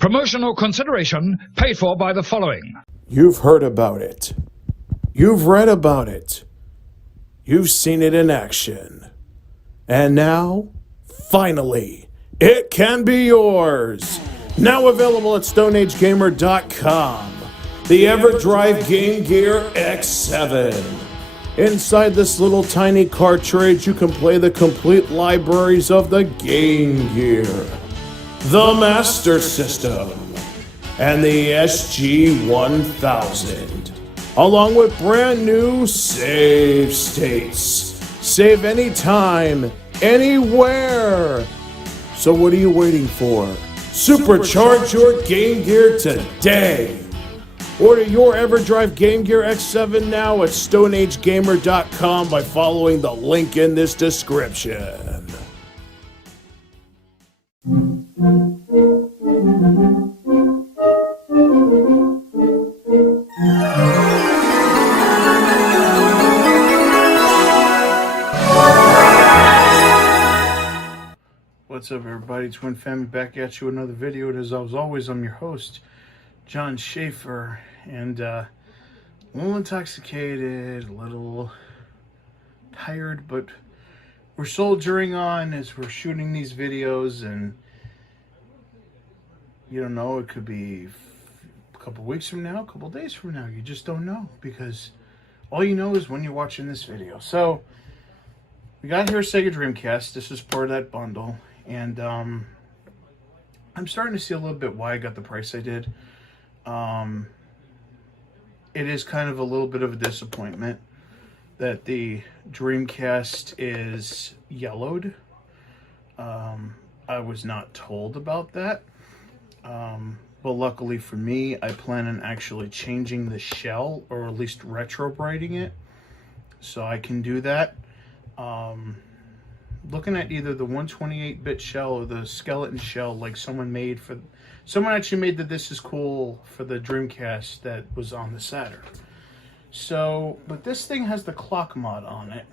Promotional consideration paid for by the following. You've heard about it. You've read about it. You've seen it in action. And now, finally, it can be yours. Now available at StoneAgeGamer.com. The EverDrive Game Gear X7. Inside this little tiny cartridge, you can play the complete libraries of the Game Gear, the Master System, and the SG-1000, along with brand new save states. Save anytime, anywhere. So what are you waiting for? Supercharge your Game Gear today. Order your EverDrive Game Gear X7 now at StoneAgeGamer.com by following the link in this description. What's up, everybody? Twin Family back at you with another video. And as always, I'm your host, John Schaefer, and a little intoxicated, a little tired, but we're soldiering on as we're shooting these videos, and you don't know, it could be a couple weeks from now, a couple days from now. You just don't know, because all you know is when you're watching this video. So we got here a Sega Dreamcast. This is part of that bundle, and I'm starting to see a little bit why I got the price I did. It is kind of a little bit of a disappointment that the Dreamcast is yellowed. I was not told about that, but luckily for me, I plan on actually changing the shell, or at least retrobrighting it, so I can do that. Looking at either the 128-bit shell or the skeleton shell, like someone actually made the This Is Cool for the Dreamcast that was on the Saturn. So, but this thing has the clock mod on it,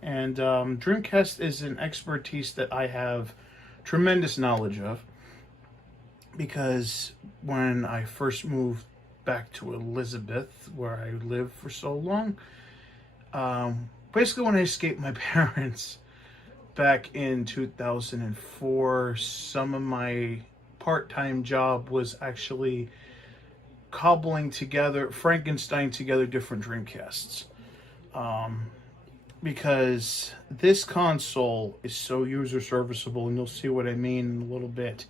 and Dreamcast is an expertise that I have tremendous knowledge of, because when I first moved back to Elizabeth, where I lived for so long, basically when I escaped my parents back in 2004, some of my part-time job was actually cobbling together, Frankenstein together different Dreamcasts. Because this console is so user serviceable, and you'll see what I mean in a little bit.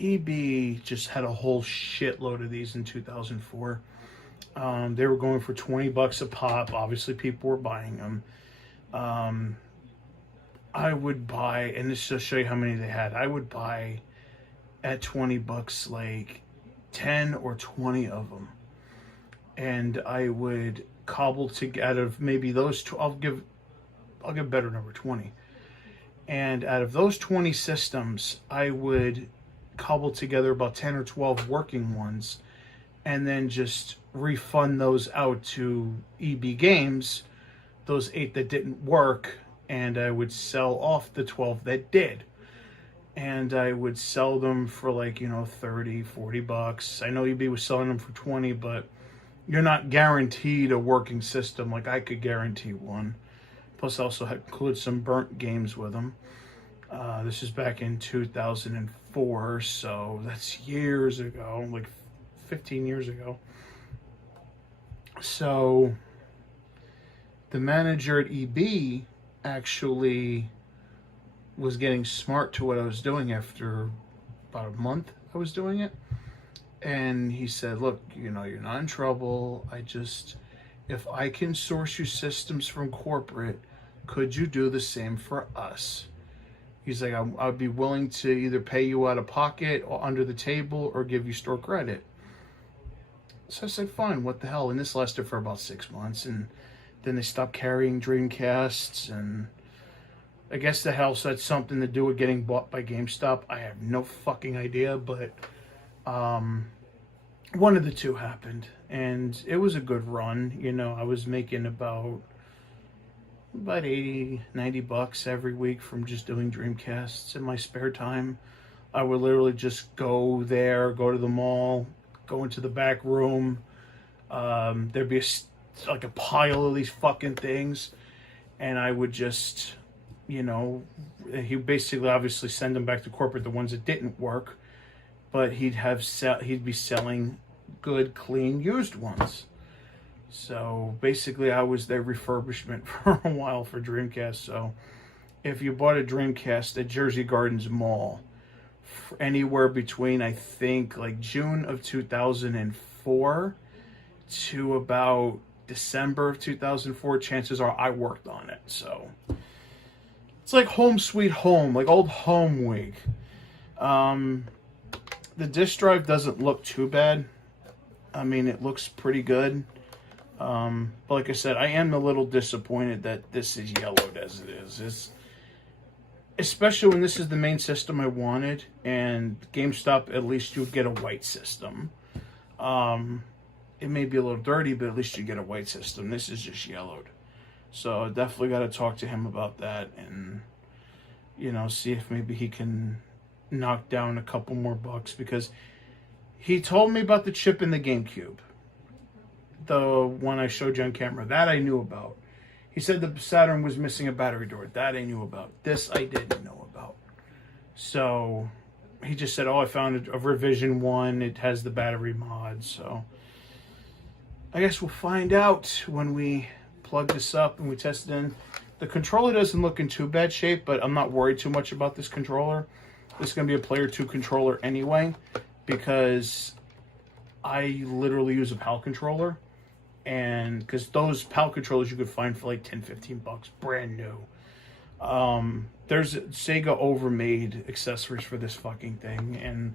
EB just had a whole shitload of these in 2004. They were going for $20 a pop. Obviously, people were buying them. I would buy, and this just show you how many they had, I would buy at $20 like 10 or 20 of them, and I would cobble together out of maybe those two. I'll give a better number, 20, and out of those 20 systems, I would cobble together about 10 or 12 working ones, and then just refund those out to EB Games, those 8 that didn't work, and I would sell off the 12 that did. And I would sell them for like, you know, 30, 40 bucks. I know EB was selling them for 20, but you're not guaranteed a working system like I could guarantee one. Plus, I also include some burnt games with them. This is back in 2004, so that's years ago, like 15 years ago. So the manager at EB actually was getting smart to what I was doing after about a month I was doing it. And he said, look, you know, you're not in trouble. If I can source you systems from corporate, could you do the same for us? He's like, I'd be willing to either pay you out of pocket or under the table or give you store credit. So I said, fine, what the hell? And this lasted for about 6 months. And then they stopped carrying Dreamcasts, and I guess the house had something to do with getting bought by GameStop. I have no fucking idea, but one of the two happened, and it was a good run. You know, I was making about 80, 90 bucks every week from just doing Dreamcasts in my spare time. I would literally just go there, go to the mall, go into the back room. There'd be like a pile of these fucking things, and I would just, he basically obviously send them back to corporate, the ones that didn't work, but he'd be selling good, clean, used ones. So basically, I was their refurbishment for a while for Dreamcast. So if you bought a Dreamcast at Jersey Gardens Mall, anywhere between, I think, like June of 2004 to about December of 2004, chances are I worked on it. So it's like home sweet home, like old home week. The disk drive doesn't look too bad. I mean, it looks pretty good. But like I said, I am a little disappointed that this is yellowed as it is. Especially when this is the main system I wanted, and GameStop, at least you would get a white system. It may be a little dirty, but at least you get a white system. This is just yellowed. So I definitely got to talk to him about that and, see if maybe he can knock down a couple more bucks, because he told me about the chip in the GameCube. The one I showed you on camera. That I knew about. He said the Saturn was missing a battery door. That I knew about. This I didn't know about. So he just said, I found a revision 1. It has the battery mod. So I guess we'll find out when we plug this up and we test it in. The controller doesn't look in too bad shape, but I'm not worried too much about this controller. This is going to be a Player 2 controller anyway, because I literally use a PAL controller. And because those PAL controllers you could find for like $10-15 brand new. There's Sega overmade accessories for this fucking thing, and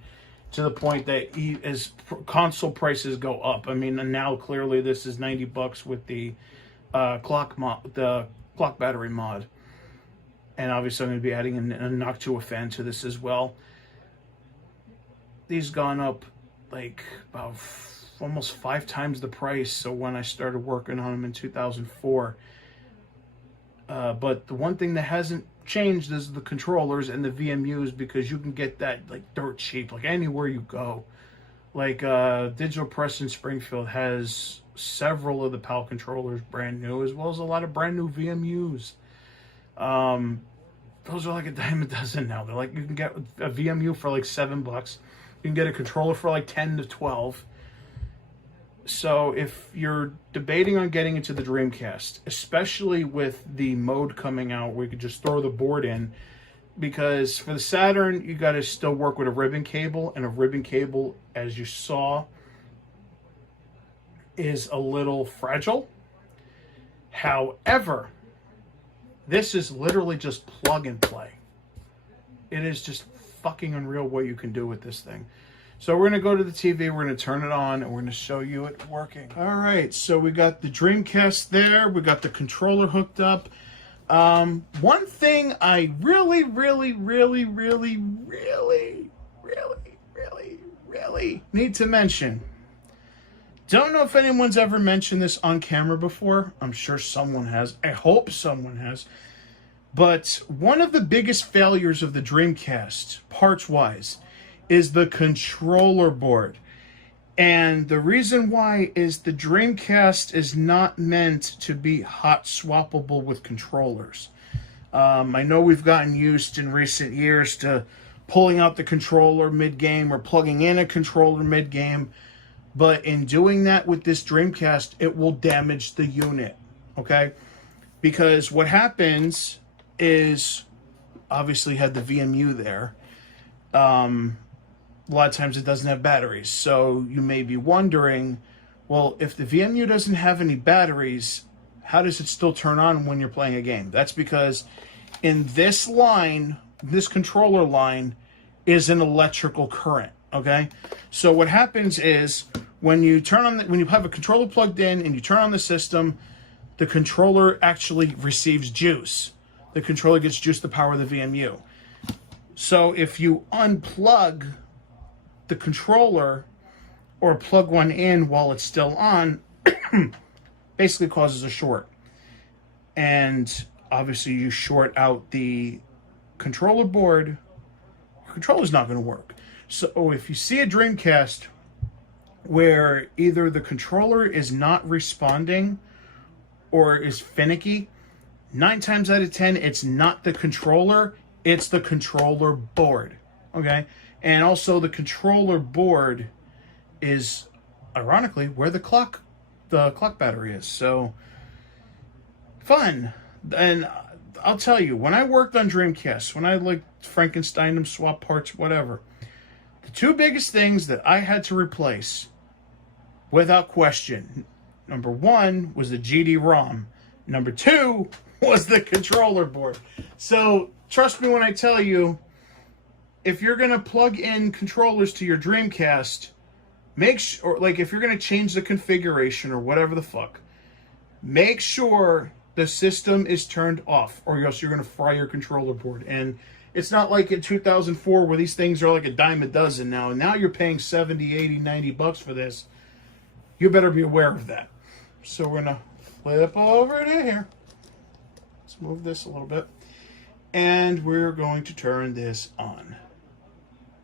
to the point that as console prices go up, I mean, and now clearly this is $90 with the clock battery mod, and obviously I'm going to be adding a Noctua fan to this as well. These gone up like about almost 5 times the price. So when I started working on them in 2004, but the one thing that hasn't changed is the controllers and the VMUs, because you can get that like dirt cheap, like anywhere you go. Like Digital Press in Springfield has several of the PAL controllers brand new, as well as a lot of brand new VMUs. Those are like a dime a dozen now. They're like, you can get a VMU for like $7. You can get a controller for like 10 to 12. So if you're debating on getting into the Dreamcast, especially with the mode coming out where you could just throw the board in, because for the Saturn, you got to still work with a ribbon cable, and a ribbon cable, as you saw, is a little fragile. However, this is literally just plug and play. It is just fucking unreal what you can do with this thing. So we're going to go to the TV, we're going to turn it on, and we're going to show you it working. All right, so we got the Dreamcast there. We got the controller hooked up. One thing I really need to mention. Don't know if anyone's ever mentioned this on camera before. I'm sure someone has. I hope someone has. But one of the biggest failures of the Dreamcast, parts-wise, is the controller board. And the reason why is the Dreamcast is not meant to be hot swappable with controllers. I know we've gotten used in recent years to pulling out the controller mid-game or plugging in a controller mid-game. But in doing that with this Dreamcast, it will damage the unit. Okay? Because what happens is, obviously had the VMU there. A lot of times it doesn't have batteries. So you may be wondering, well, if the VMU doesn't have any batteries, how does it still turn on when you're playing a game? That's because in this line, this controller line, is an electrical current, okay? So what happens is when you have a controller plugged in and you turn on the system, the controller actually receives juice. The controller gets juice to power the VMU. So if you unplug the controller or plug one in while it's still on, basically causes a short. And obviously you short out the controller board, controller's not going to work. So if you see a Dreamcast where either the controller is not responding or is finicky, 9 times out of 10, it's not the controller, it's the controller board. Okay? And also the controller board is, ironically, where the clock battery is. So, fun. And I'll tell you, when I worked on Dreamcast, when I like Frankenstein them, swap parts, whatever, the two biggest things that I had to replace, without question, number one was the GD-ROM. Number two was the controller board. So, trust me when I tell you, if you're going to plug in controllers to your Dreamcast, make sure, like if you're going to change the configuration or whatever the fuck, make sure the system is turned off, or else you're going to fry your controller board. And it's not like in 2004 where these things are like a dime a dozen now. And now you're paying 70, 80, 90 bucks for this. You better be aware of that. So we're going to flip over to here. Let's move this a little bit. And we're going to turn this on.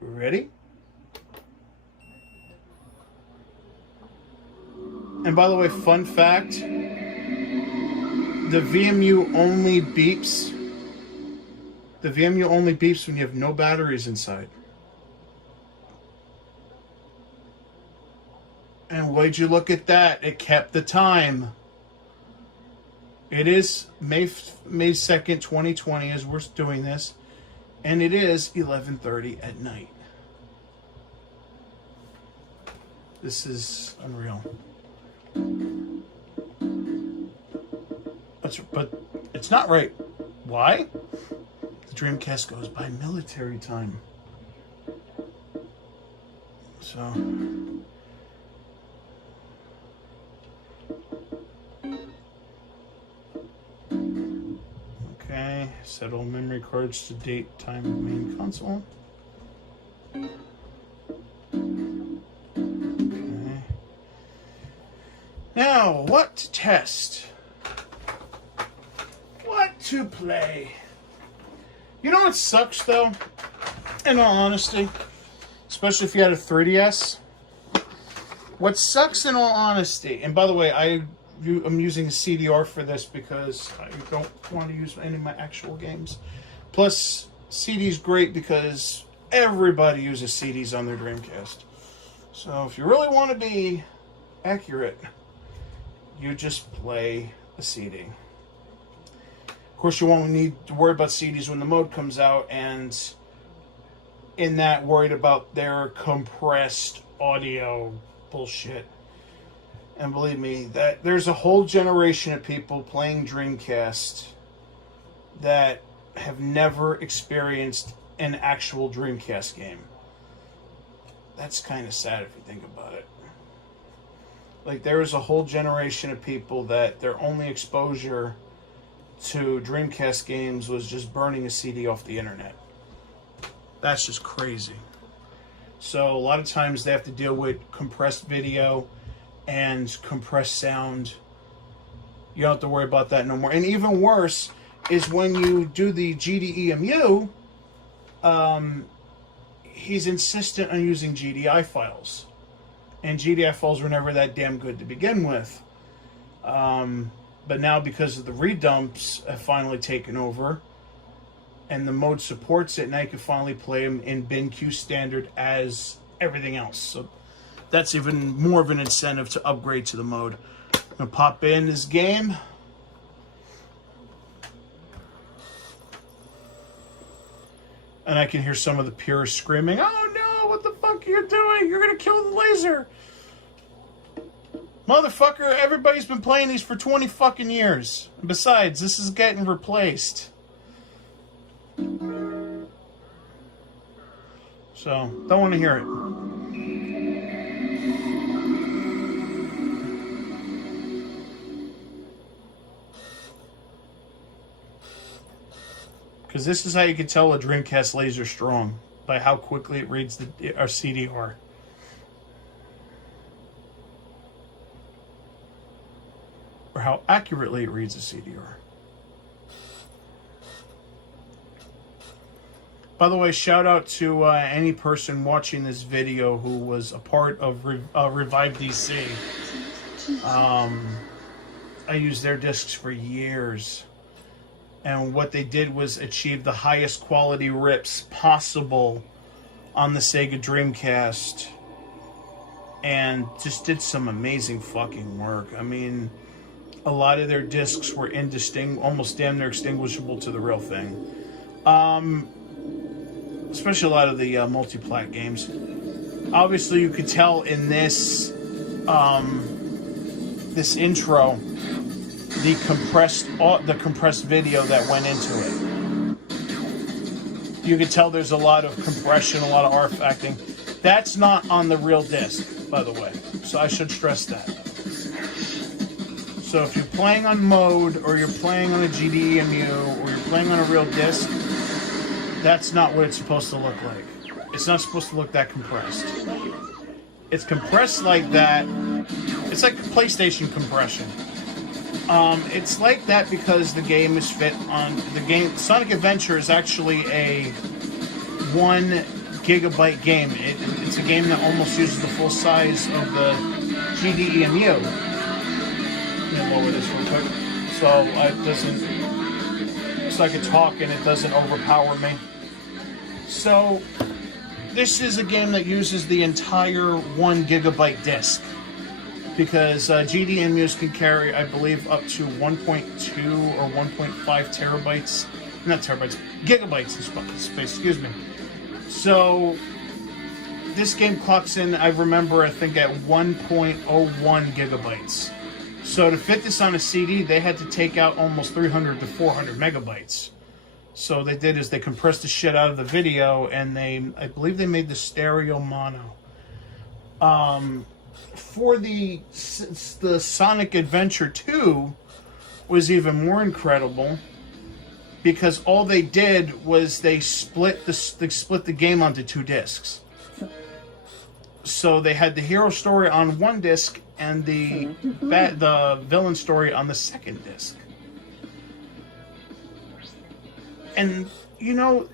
Ready? And by the way, fun fact, the VMU only beeps. The VMU only beeps when you have no batteries inside. And would you look at that? It kept the time. It is May 2nd, 2020 as we're doing this. And it is 11:30 at night. This is unreal. But it's not right. Why? The Dreamcast goes by military time. So... Okay, set all memory cards to date, time of main console. Okay. Now, what to test? What to play? You know what sucks, though? In all honesty, especially if you had a 3DS. What sucks, in all honesty, and by the way, I'm using a CDR for this because I don't want to use any of my actual games. Plus, CD's great because everybody uses CDs on their Dreamcast. So if you really want to be accurate, you just play a CD. Of course, you won't need to worry about CDs when the mode comes out, and in that, worried about their compressed audio bullshit. And believe me, that there's a whole generation of people playing Dreamcast that have never experienced an actual Dreamcast game. That's kind of sad if you think about it. Like, there's a whole generation of people that their only exposure to Dreamcast games was just burning a CD off the internet. That's just crazy. So a lot of times they have to deal with compressed video and compressed sound. You don't have to worry about that no more. And even worse is when you do the GDEMU, he's insistent on using GDI files. And GDI files were never that damn good to begin with. But now, because of the redumps have finally taken over, and the mode supports it, now you can finally play them in BinQ standard as everything else. So that's even more of an incentive to upgrade to the mode. I'm going to pop in this game. And I can hear some of the purists screaming, "Oh no, what the fuck are you doing? You're going to kill the laser." Motherfucker, everybody's been playing these for 20 fucking years. And besides, this is getting replaced. So, don't want to hear it. Because this is how you can tell a Dreamcast laser strong, by how quickly it reads our CDR. Or how accurately it reads a CDR. By the way, shout out to any person watching this video who was a part of Revive DC. I used their discs for years. And what they did was achieve the highest quality rips possible on the Sega Dreamcast. And just did some amazing fucking work. I mean, a lot of their discs were almost damn near extinguishable to the real thing. Especially a lot of the multi-plat games. Obviously, you could tell in this this intro the compressed video that went into it. You could tell there's a lot of compression, a lot of artifacting. That's not on the real disc, by the way. So I should stress that. So if you're playing on mode, or you're playing on a GDEMU, or you're playing on a real disc, that's not what it's supposed to look like. It's not supposed to look that compressed. It's compressed like that. It's like PlayStation compression. It's like that because the game is fit on the game. Sonic Adventure is actually a 1 gigabyte game. It's a game that almost uses the full size of the GDEMU. Let me lower this real quick so I can talk and it doesn't overpower me. So this is a game that uses the entire 1 gigabyte disc, because GDEMUs can carry, I believe, up to 1.2 or 1.5 terabytes. Not terabytes, gigabytes in space, excuse me. So this game clocks in, I think, at 1.01 gigabytes. So to fit this on a CD, they had to take out almost 300 to 400 megabytes. So they did is they compressed the shit out of the video, and I believe they made the stereo mono. For the Sonic Adventure 2 was even more incredible, because all they did was they split the game onto 2 discs. So they had the hero story on 1 disc and the villain story on the 2nd disc. And you know,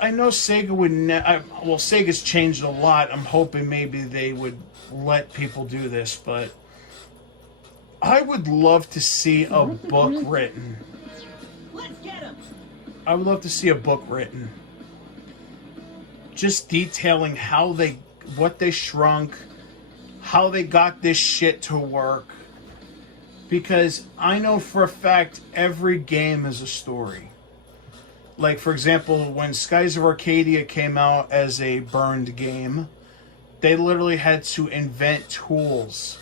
I know Sega would Sega's changed a lot. I'm hoping maybe they would let people do this, but I would love to see a book written. Let's get him. I would love to see a book written, just detailing what they shrunk, how they got this shit to work. Because I know for a fact every game is a story. Like, for example, when Skies of Arcadia came out as a burned game, they literally had to invent tools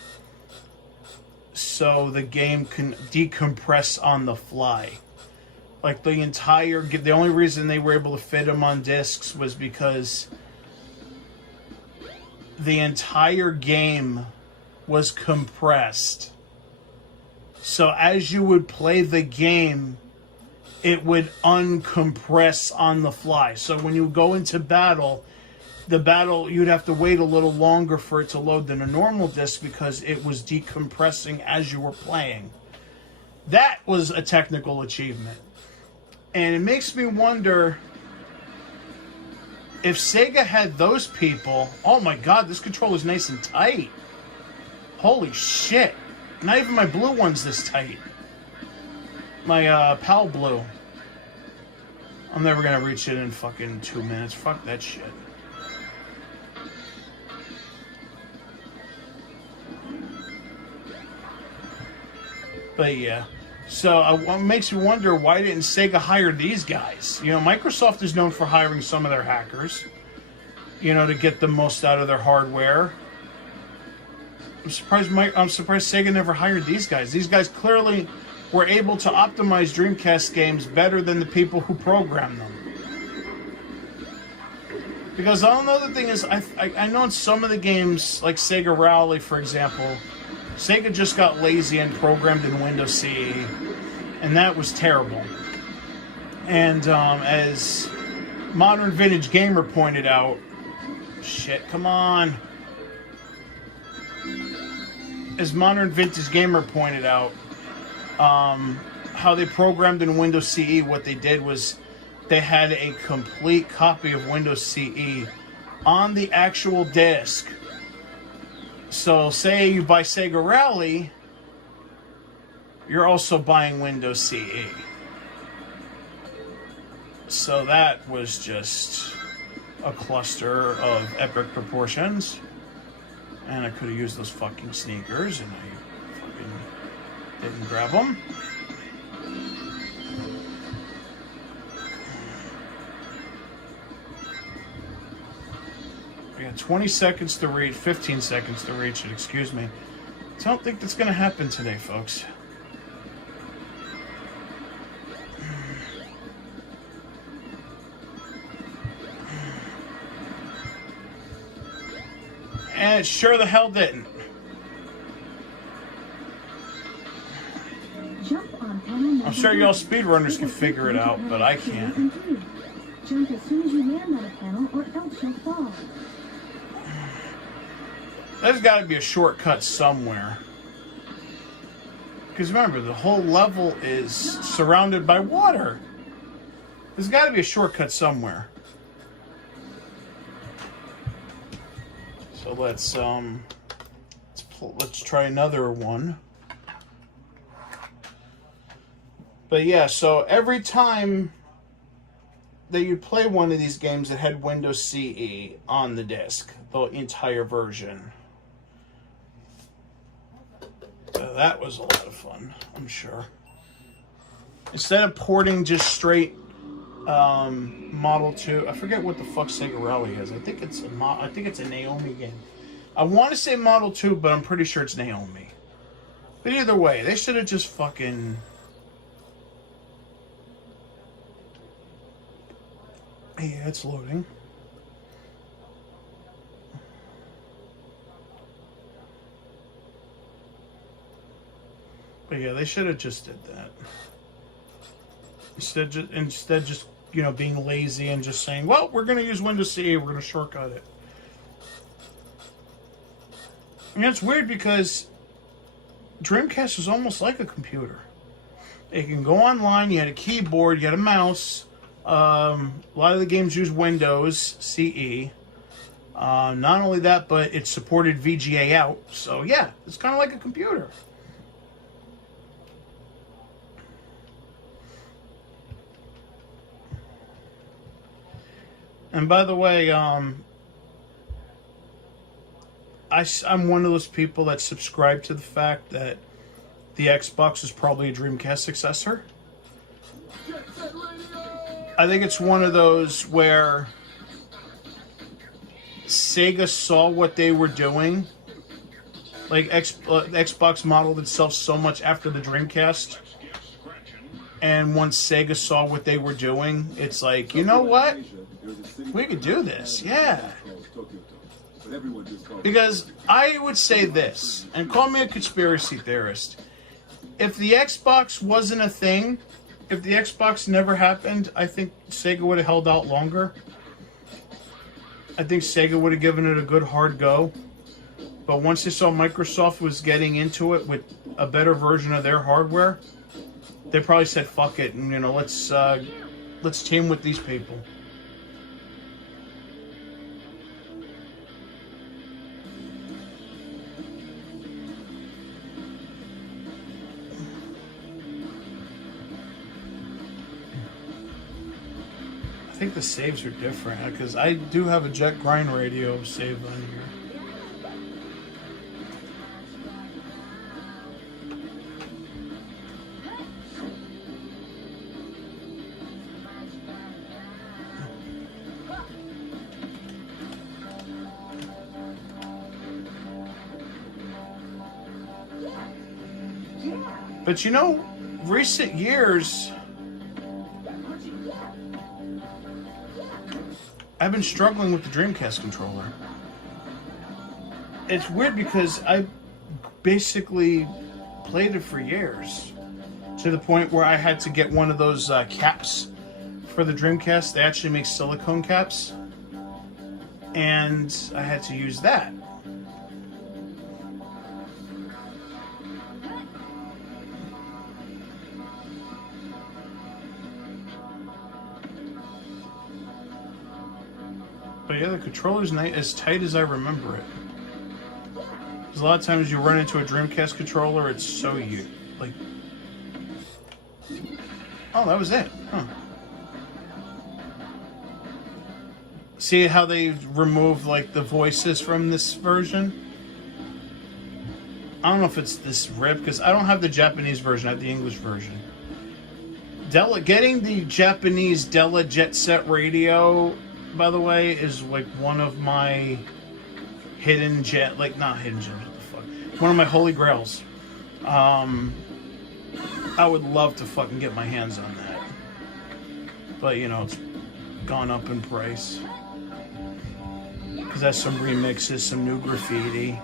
so the game can decompress on the fly. Like, the only reason they were able to fit them on discs was because the entire game was compressed. So as you would play the game, it would uncompress on the fly. So when you go into battle, you'd have to wait a little longer for it to load than a normal disc, because it was decompressing as you were playing. That was a technical achievement. And it makes me wonder if Sega had those people. Oh my god, this controller's nice and tight. Holy shit. Not even my blue one's this tight. My PAL Blue. I'm never gonna reach it in fucking 2 minutes. Fuck that shit. But yeah. So it makes me wonder, why didn't Sega hire these guys? You know, Microsoft is known for hiring some of their hackers, you know, to get the most out of their hardware. I'm surprised Sega never hired these guys. These guys clearly were able to optimize Dreamcast games better than the people who programmed them. Because another thing is, I know in some of the games, like Sega Rally, for example, Sega just got lazy and programmed in Windows CE, and that was terrible. And as Modern Vintage Gamer pointed out, shit, come on. As Modern Vintage Gamer pointed out, how they programmed in Windows CE, what they did was they had a complete copy of Windows CE on the actual disc. So say you buy Sega Rally, you're also buying Windows CE. So that was just a cluster of epic proportions. And I could have used those fucking sneakers, and I fucking didn't grab them. We got 20 seconds to reach, 15 seconds to reach it, excuse me. I don't think that's going to happen today, folks. And it sure the hell didn't. I'm sure y'all speedrunners can figure it out, but I can't. Jump as soon as you land on a panel, or else you'll fall. There's got to be a shortcut somewhere. Because remember, the whole level is surrounded by water. There's got to be a shortcut somewhere. So let's try another one. But yeah, so every time that you play one of these games that had Windows CE on the disc, the entire version. That was a lot of fun, I'm sure. Instead of porting just straight Model 2, I forget what the fuck Sega Rally is. I think it's a Naomi game. I want to say Model 2, but I'm pretty sure it's Naomi. But either way, they should have just fucking... Yeah, it's loading. But yeah, they should have just did that. Instead just, you know, being lazy and just saying, well, we're going to use Windows CE, we're going to shortcut it. And it's weird because Dreamcast is almost like a computer. It can go online, you had a keyboard, you had a mouse. A lot of the games use Windows CE. Not only that, but it supported VGA out. So yeah, it's kind of like a computer. And by the way, I'm one of those people that subscribe to the fact that the Xbox is probably a Dreamcast successor. I think it's one of those where Sega saw what they were doing. Like, Xbox modeled itself so much after the Dreamcast. And once Sega saw what they were doing, it's like, you know what? We could do this, yeah. Because I would say this, and call me a conspiracy theorist. If the Xbox wasn't a thing, if the Xbox never happened, I think Sega would have held out longer. I think Sega would have given it a good hard go. But once they saw Microsoft was getting into it with a better version of their hardware, they probably said, fuck it, and, you know, let's team with these people. I think the saves are different, because I do have a Jet Grind radio saved on here. But you know, recent years, I've been struggling with the Dreamcast controller. It's weird because I basically played it for years, to the point where I had to get one of those caps for the Dreamcast. They actually make silicone caps, and I had to use that. But yeah, the controller's not as tight as I remember it. Because a lot of times you run into a Dreamcast controller, it's so like... Oh, that was it. Huh. See how they removed like the voices from this version? I don't know if it's this rip, because I don't have the Japanese version, I have the English version. Getting the Japanese Della Jet Set radio, by the way, is like one of my hidden gem, like not hidden gems, what the fuck? One of my holy grails. I would love to fucking get my hands on that. But you know, it's gone up in price. Because that's some remixes, some new graffiti.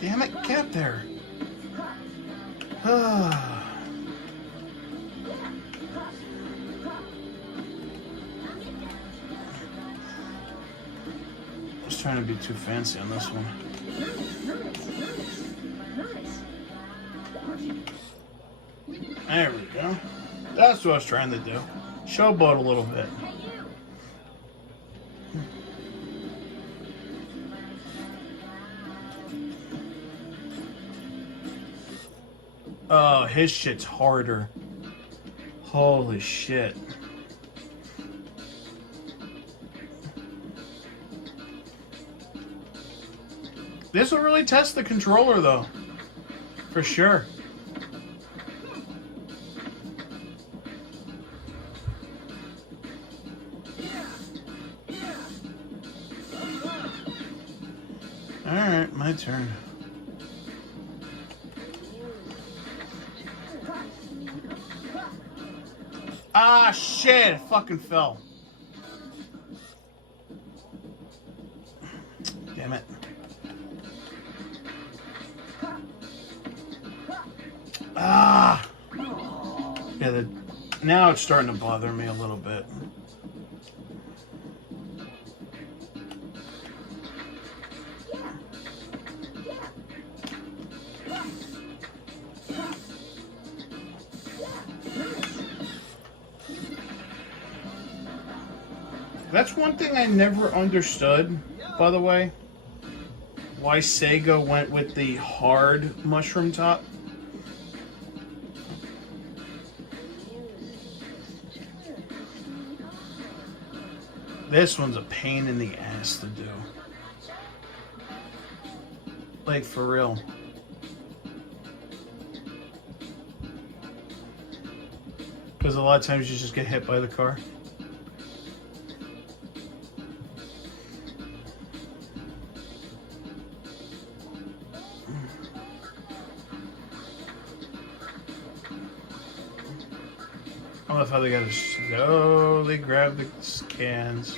Damn it, get up there. I was trying to be too fancy on this one. There we go. That's what I was trying to do. Showboat a little bit. Oh, his shit's harder. Holy shit. This will really test the controller, though. For sure. Alright, my turn. Ah, shit! It fucking fell. Damn it. Ah! Yeah, now it's starting to bother me a little bit. That's one thing I never understood, by the way. Why Sega went with the hard mushroom top. This one's a pain in the ass to do. Like, for real. Because a lot of times you just get hit by the car. I love how they gotta slowly grab the cans.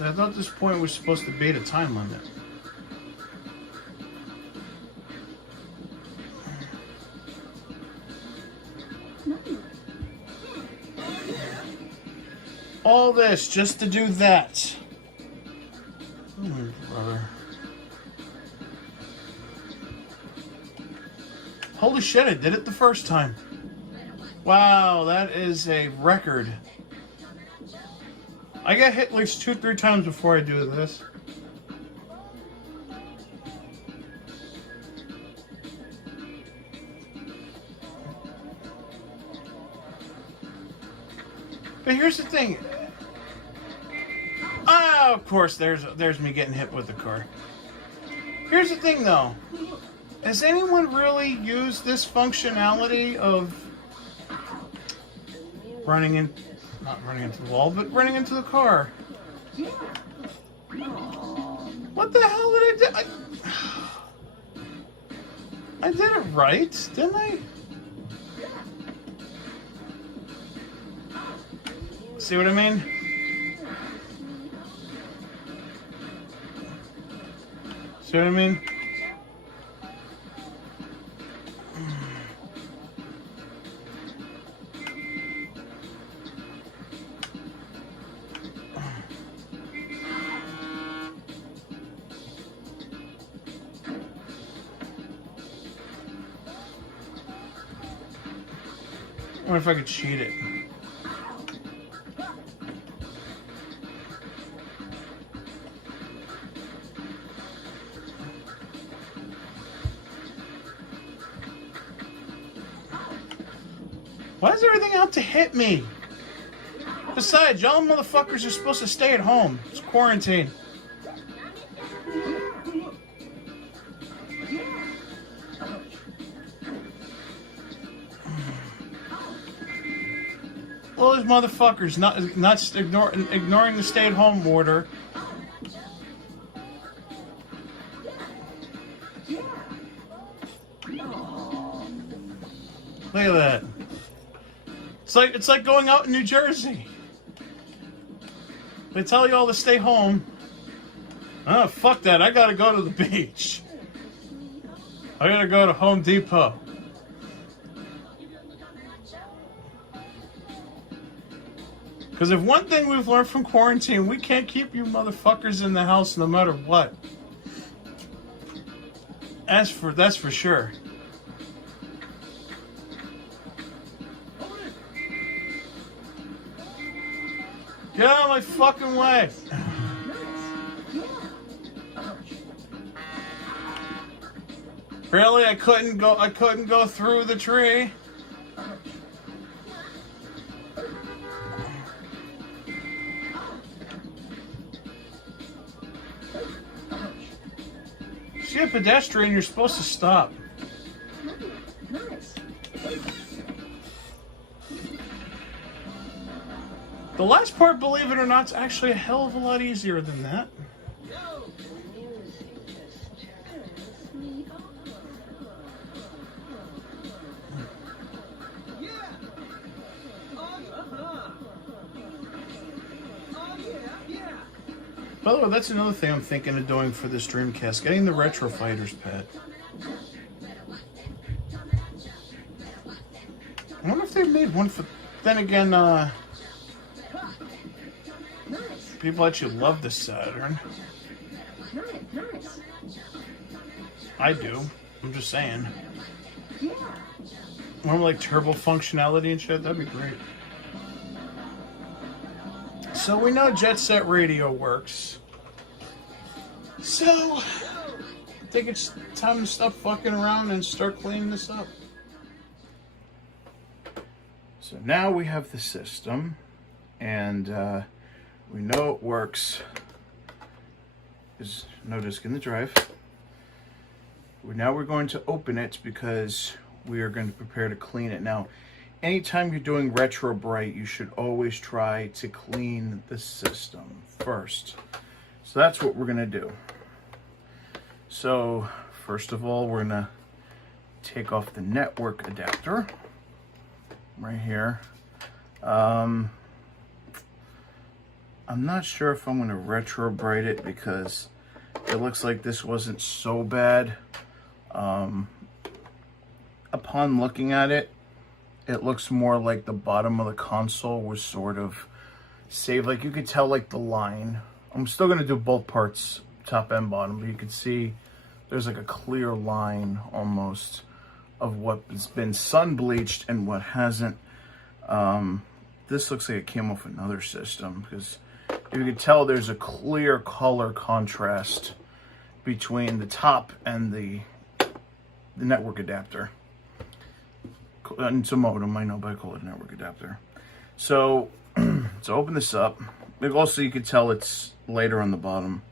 I thought this point was supposed to be at a time limit. All this just to do that. Oh, brother. Holy shit, I did it the first time. Wow, that is a record. I get hit at least 2-3 times before I do this. But here's the thing. Oh, of course, there's me getting hit with the car. Here's the thing, though. Has anyone really used this functionality of not running into the wall, but running into the car? What the hell did I do? I did it right, didn't I? See what I mean? See what I mean? wonder if I could cheat it. Why is everything out to hit me? Besides, y'all motherfuckers are supposed to stay at home. It's quarantine. All these motherfuckers not ignoring the stay-at-home order. Look at that. It's like going out in New Jersey. They tell you all to stay home. Oh, fuck that. I gotta go to the beach. I gotta go to Home Depot. Because if one thing we've learned from quarantine, we can't keep you motherfuckers in the house no matter what. That's for sure. Get out of my fucking way. Really? I couldn't go through the tree. See a pedestrian, you're supposed to stop. The last part, believe it or not, is actually a hell of a lot easier than that. By the way, that's another thing I'm thinking of doing for this Dreamcast, getting the Retro Fighters pad. I wonder if they made one for... Then again, people actually love the Saturn. I do. I'm just saying. More like turbo functionality and shit, that'd be great. So we know Jet Set Radio works. So, I think it's time to stop fucking around and start cleaning this up. So now we have the system, and we know it works. There's no disk in the drive. Now we're going to open it because we are going to prepare to clean it. Now, anytime you're doing retrobright, you should always try to clean the system first. So that's what we're going to do. So first of all, we're going to take off the network adapter right here. I'm not sure if I'm going to retrobright it because it looks like this wasn't so bad. Upon looking at it, it looks more like the bottom of the console was sort of saved. Like you could tell like the line. I'm still going to do both parts, top and bottom, but you can see there's like a clear line almost of what's been sun bleached and what hasn't. This looks like it came off another system because you can tell there's a clear color contrast between the top and the network adapter. It's a modem, I know, but I call it a network adapter. So, so open this up. Also, you can tell it's later on the bottom.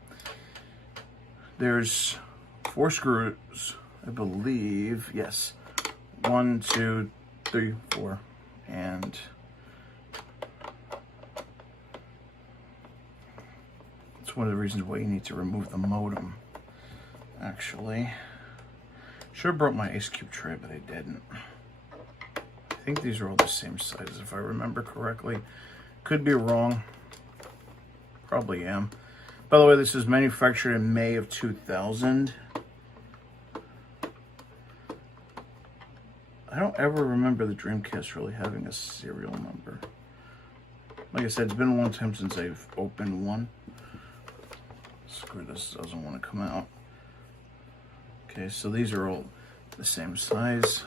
There's 4 screws, I believe. Yes. 1, 2, 3, 4. And it's one of the reasons why you need to remove the modem, actually. Should have brought my ice cube tray, but I didn't. I think these are all the same size, if I remember correctly. Could be wrong. Probably am. By the way, this is manufactured in May of 2000. I don't ever remember the Dreamcast really having a serial number. Like I said, it's been a long time since I've opened one. Screw this, doesn't want to come out. Okay, so these are all the same size.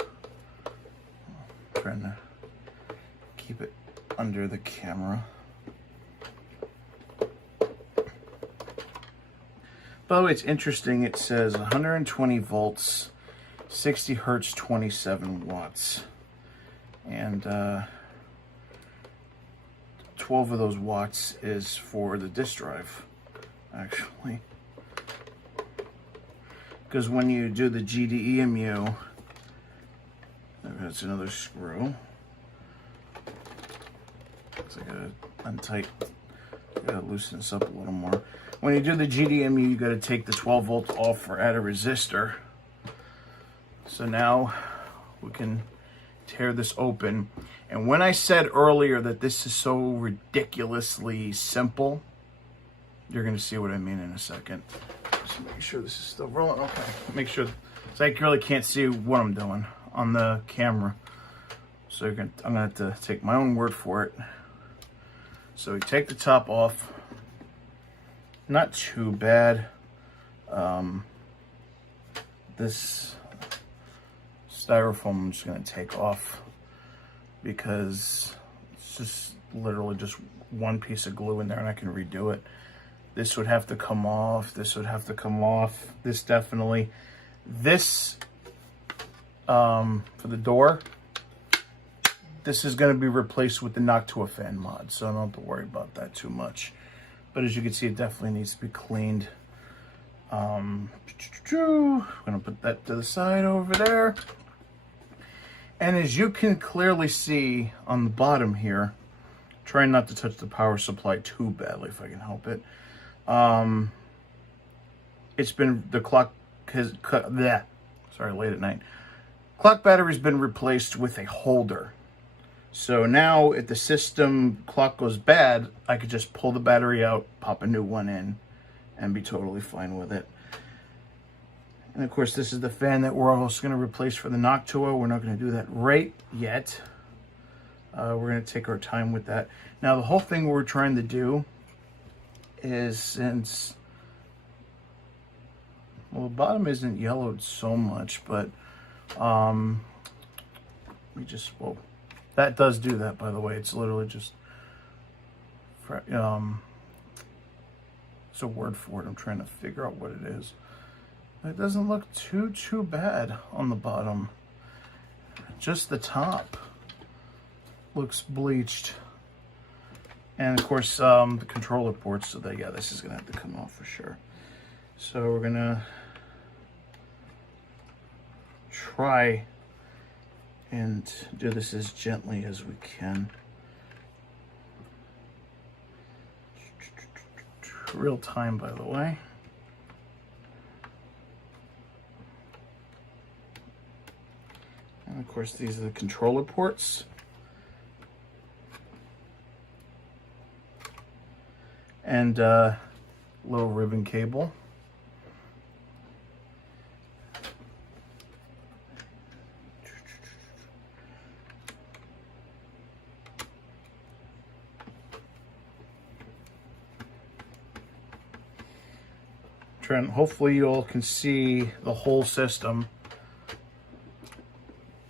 I'm trying to keep it under the camera. By the way, it's interesting. It says 120 volts, 60 hertz, 27 watts. And 12 of those watts is for the disk drive, actually. Because when you do the GDEMU, that's another screw. So I gotta untight, gotta loosen this up a little more. When you do the GDEMU, you gotta take the 12 volt off or add a resistor. So now we can tear this open. And when I said earlier that this is so ridiculously simple, you're gonna see what I mean in a second. Just make sure this is still rolling. Okay, make sure, so I really can't see what I'm doing on the camera. So I'm gonna have to take my own word for it. So we take the top off. Not too bad. This styrofoam I'm just gonna take off because it's just literally just one piece of glue in there and I can redo it. This would have to come off. This would have to come off. This definitely. This, for the door, this is going to be replaced with the Noctua fan mod, so I don't have to worry about that too much. But as you can see, it definitely needs to be cleaned. I'm going to put that to the side over there. And as you can clearly see on the bottom here, trying not to touch the power supply too badly if I can help it. It's been, the clock has cut, sorry, late at night. Clock battery's been replaced with a holder. So now if the system clock goes bad, I could just pull the battery out, pop a new one in, and be totally fine with it. And of course, this is the fan that we're also going to replace for the Noctua. We're not going to do that right yet. We're going to take our time with that. Now, the whole thing we're trying to do is, since, well, the bottom isn't yellowed so much, but we just, well, that does do that, by the way. It's literally just, it's a word for it. I'm trying to figure out what it is. It doesn't look too bad on the bottom. Just the top looks bleached. And of course, the controller ports, so that, yeah, this is gonna have to come off for sure. So we're gonna try and do this as gently as we can. Real time, by the way. And of course, these are the controller ports. And little ribbon cable. Hopefully you all can see the whole system.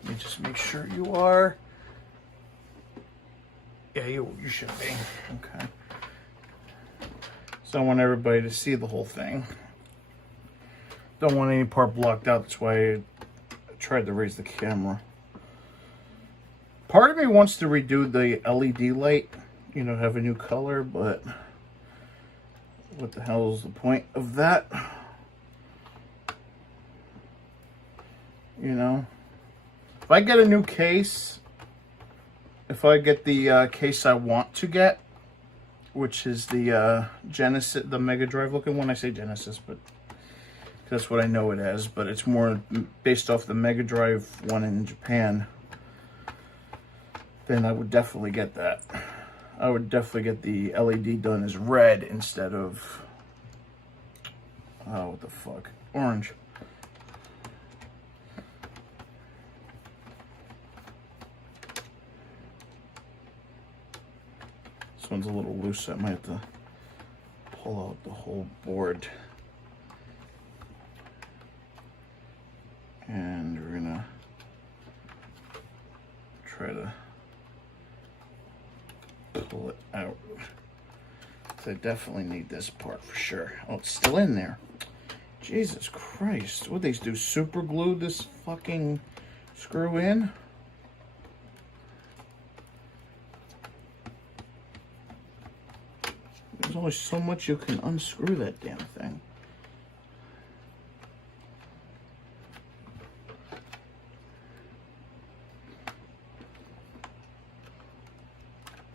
Let me just make sure you are. Yeah, you should be. Okay. So I want everybody to see the whole thing. Don't want any part blocked out. That's why I tried to raise the camera. Part of me wants to redo the LED light, you know, have a new color, but what the hell is the point of that? You know, if I get a new case, if I get the case I want to get, which is the Genesis, the Mega Drive looking one. I say Genesis, but that's what I know it as, but it's more based off the Mega Drive one in Japan. Then I would definitely get that. I would definitely get the LED done as red instead of, oh, what the fuck, orange. This one's a little loose, so I might have to pull out the whole board. And we're gonna try to pull it out. So I definitely need this part for sure. Oh, it's still in there. Jesus Christ. What they do, super glue this fucking screw in? There's only so much you can unscrew that damn thing.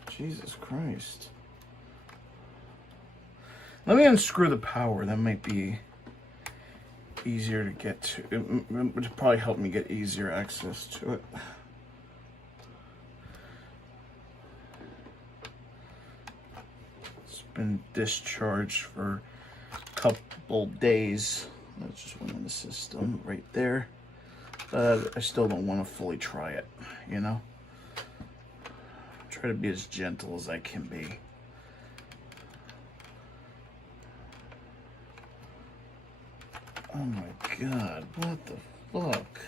Jesus Christ. Let me unscrew the power. That might be easier to get to. It would probably help me get easier access to it. It's been discharged for a couple days. That just went in the system right there. I still don't want to fully try it, you know? Try to be as gentle as I can be. Oh my God, what the fuck?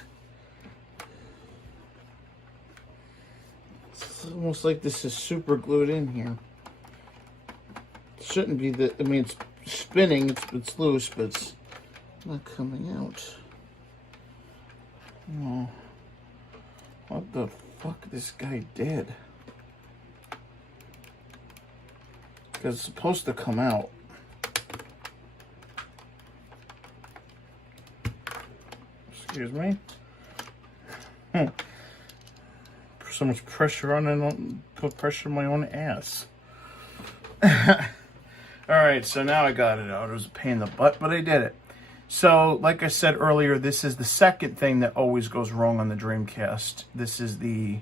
It's almost like this is super glued in here. It shouldn't be that, I mean, it's spinning, it's loose, but it's not coming out. Oh, what the fuck this guy did? Because it's supposed to come out. Excuse me. Put so much pressure on it, and put pressure on my own ass. Alright, so now I got it out. It was a pain in the butt, but I did it. So, like I said earlier, this is the second thing that always goes wrong on the Dreamcast. This is the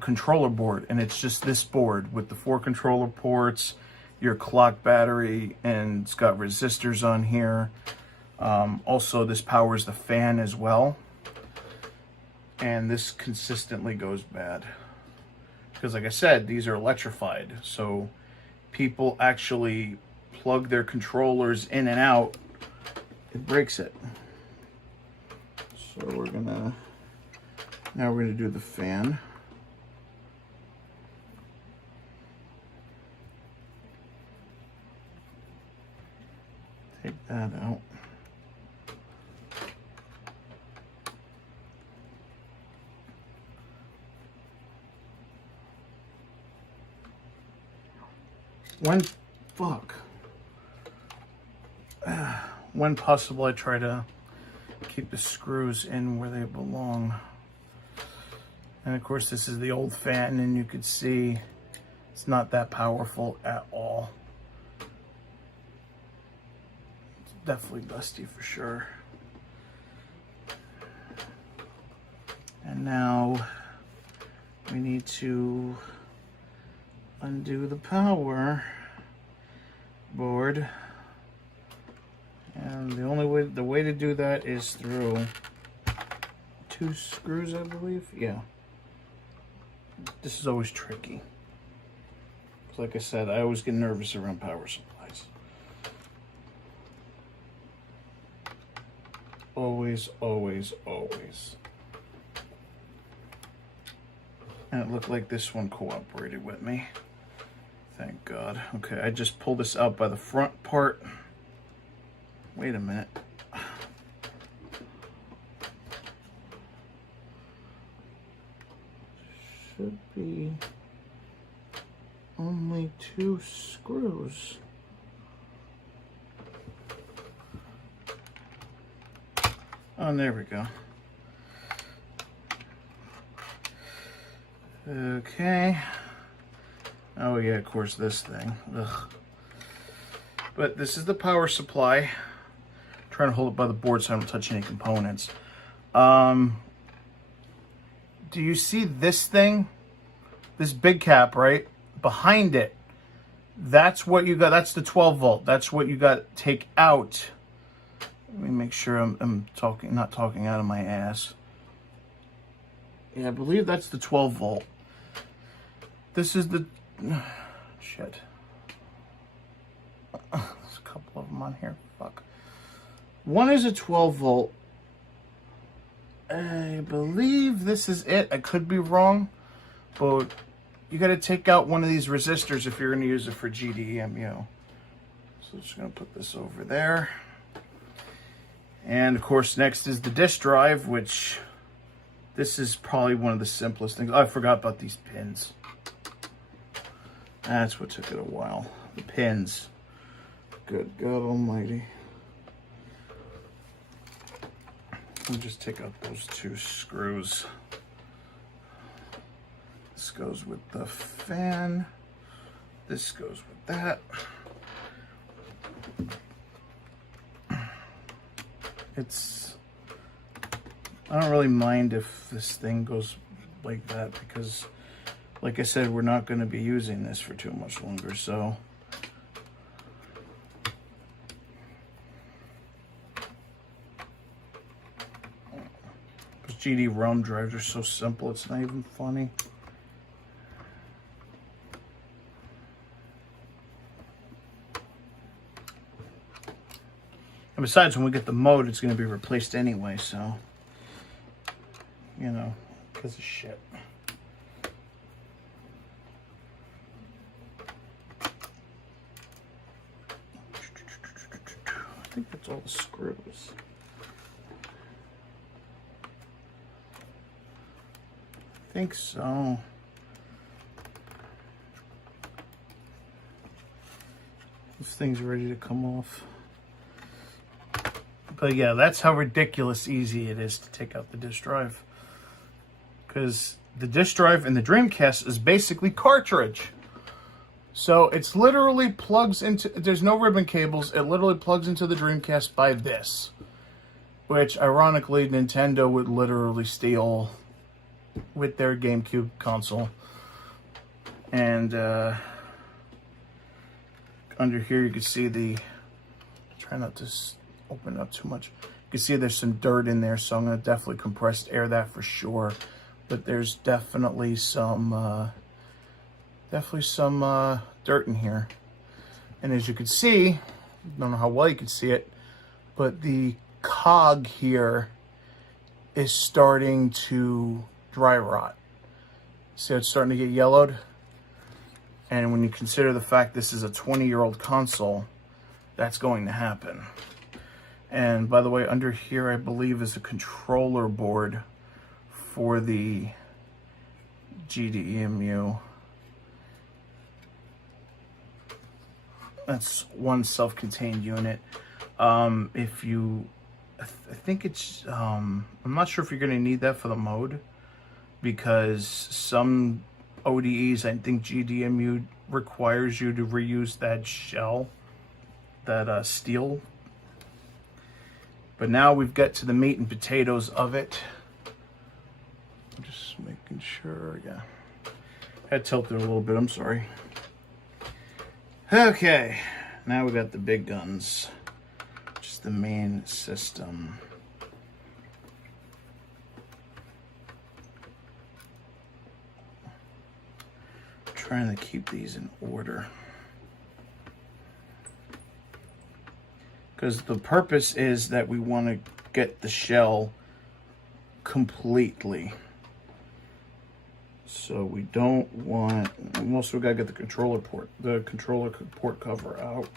controller board, and it's just this board with the 4 controller ports, your clock battery, and it's got resistors on here. Also, this powers the fan as well, and this consistently goes bad because, like I said, these are electrified, so people actually plug their controllers in and out, it breaks it. So we're gonna do the fan. Take that out. When possible, I try to keep the screws in where they belong. And of course, this is the old fan, and you could see it's not that powerful at all. It's definitely dusty for sure. And now we need to undo the power board, and the way to do that is through 2 screws, I believe. Yeah, this is always tricky. Like I said, I always get nervous around power supplies. Always, always, always. And it looked like this one cooperated with me. Thank God. Okay, I just pulled this out by the front part. Wait a minute. Should be only 2 screws. Oh, there we go. Okay. Oh yeah, of course, this thing. Ugh. But this is the power supply. I'm trying to hold it by the board so I don't touch any components. Do you see this thing? This big cap, right? Behind it. That's what you got. That's the 12 volt. That's what you got to take out. Let me make sure I'm not talking out of my ass. Yeah, I believe that's the 12 volt. This is the... Shit. There's a couple of them on here. Fuck. One is a 12 volt. I believe this is it. I could be wrong, but you got to take out one of these resistors if you're going to use it for GDEMU. So just going to put this over there. And of course, next is the disk drive, which this is probably one of the simplest things. Oh, I forgot about these pins. That's what took it a while. The pins. Good God Almighty. We'll just take out those 2 screws. This goes with the fan. This goes with that. I don't really mind if this thing goes like that because, like I said, we're not going to be using this for too much longer, so. Those GD-ROM drives are so simple, it's not even funny. And besides, when we get the mode, it's going to be replaced anyway, so, you know, because of shit. I think that's all the screws. I think so. This thing's ready to come off. But yeah, that's how ridiculous easy it is to take out the disk drive. Because the disk drive in the Dreamcast is basically cartridge. So it's literally plugs into, there's no ribbon cables, it literally plugs into the Dreamcast by this. Which, ironically, Nintendo would literally steal with their GameCube console. And under here you can see the, try not to open up too much. You can see there's some dirt in there, so I'm going to definitely compressed air that for sure. But there's definitely some dirt in here. And as you can see, I don't know how well you can see it, but the cog here is starting to dry rot. See how it's starting to get yellowed? And when you consider the fact this is a 20-year-old console, that's going to happen. And by the way, under here, I believe is a controller board for the GDEMU. That's one self-contained unit. If you, I think it's, I'm not sure if you're going to need that for the mode, because some ODEs, I think GDEMU requires you to reuse that shell, that steel. But now we've got to the meat and potatoes of it. I'm just making sure, yeah. Had tilted a little bit, I'm sorry. Okay, now we got the big guns, which is the main system. I'm trying to keep these in order. Because the purpose is that we want to get the shell completely. So we don't want, we also got to get the controller port cover out.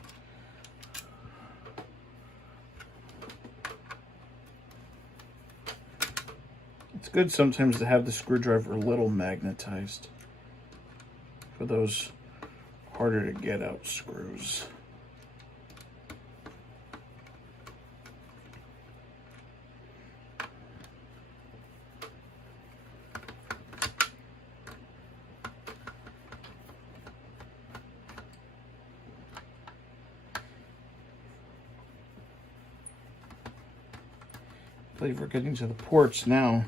It's good sometimes to have the screwdriver a little magnetized for those harder to get out screws. I believe we're getting to the ports now.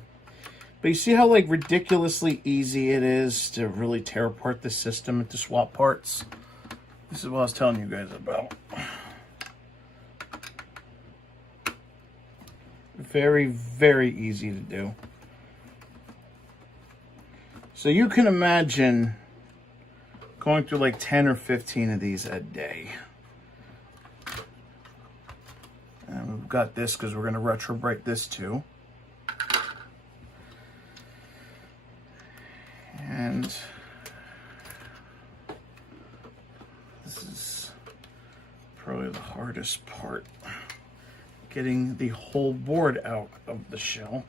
But you see how like ridiculously easy it is to really tear apart the system and to swap parts? This is what I was telling you guys about. Very, very easy to do. So you can imagine going through like 10 or 15 of these a day. And we've got this because we're going to retrobright this too. And the hardest part, getting the whole board out of the shell.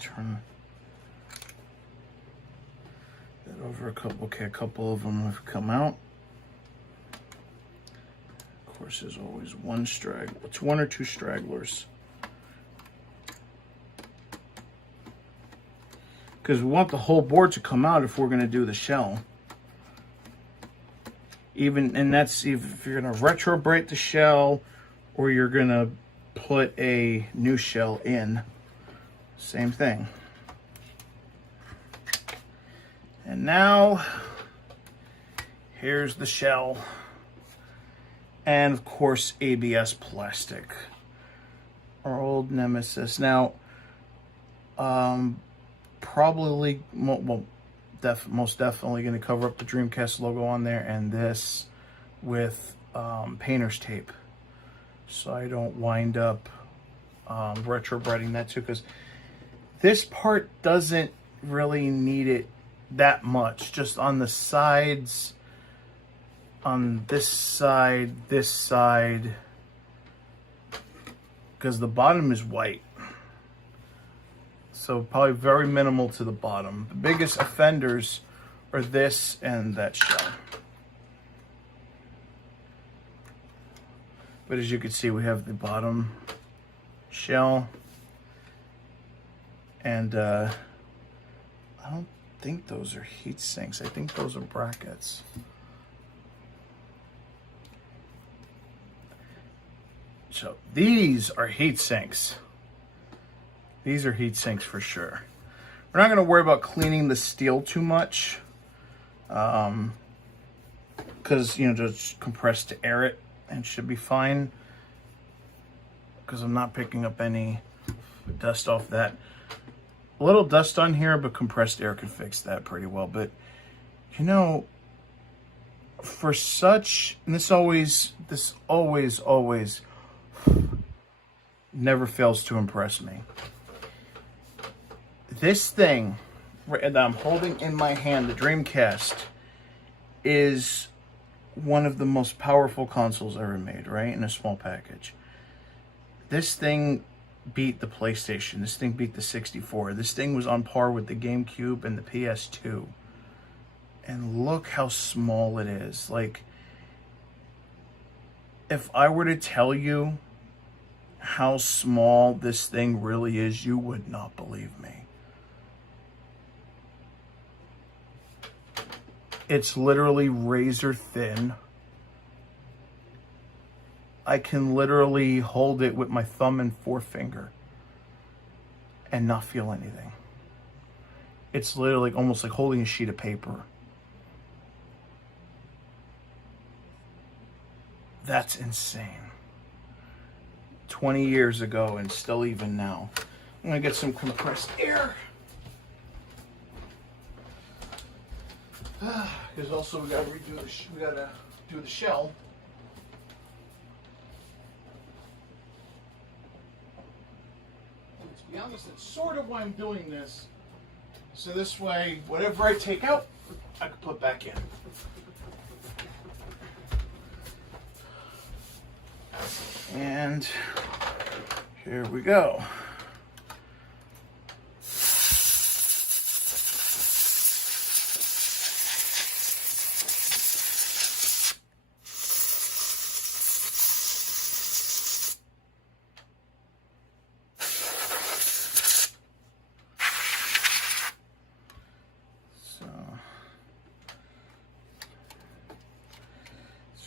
Turn that over a couple. Okay, a couple of them have come out. Of course, there's always one straggler. It's one or two stragglers. Because we want the whole board to come out if we're going to do the shell. And that's if you're going to retrobright the shell or you're going to put a new shell in. Same thing. And now, here's the shell. And of course, ABS plastic. Our old nemesis. Now, probably, well, most definitely going to cover up the Dreamcast logo on there, and this with painter's tape, so I don't wind up retrobrighting that too, because this part doesn't really need it that much. Just on the sides, on this side, because the bottom is white. So probably very minimal to the bottom. The biggest offenders are this and that shell. But as you can see, we have the bottom shell. And I don't think those are heat sinks. I think those are brackets. So these are heat sinks. These are heat sinks for sure. We're not going to worry about cleaning the steel too much, because just compress to air it and should be fine. Because I'm not picking up any dust off that. A little dust on here, but compressed air could fix that pretty well. But for such, and this always never fails to impress me. This thing that I'm holding in my hand, the Dreamcast, is one of the most powerful consoles ever made, right? In a small package. This thing beat the PlayStation. This thing beat the 64. This thing was on par with the GameCube and the PS2. And look how small it is. Like, if I were to tell you how small this thing really is, you would not believe me. It's literally razor thin. I can literally hold it with my thumb and forefinger and not feel anything. It's literally almost like holding a sheet of paper. That's insane. 20 years ago and still even now. I'm gonna get some compressed air. Because also we gotta do the shell. And to be honest, that's sort of why I'm doing this. So this way, whatever I take out, I can put back in. And here we go.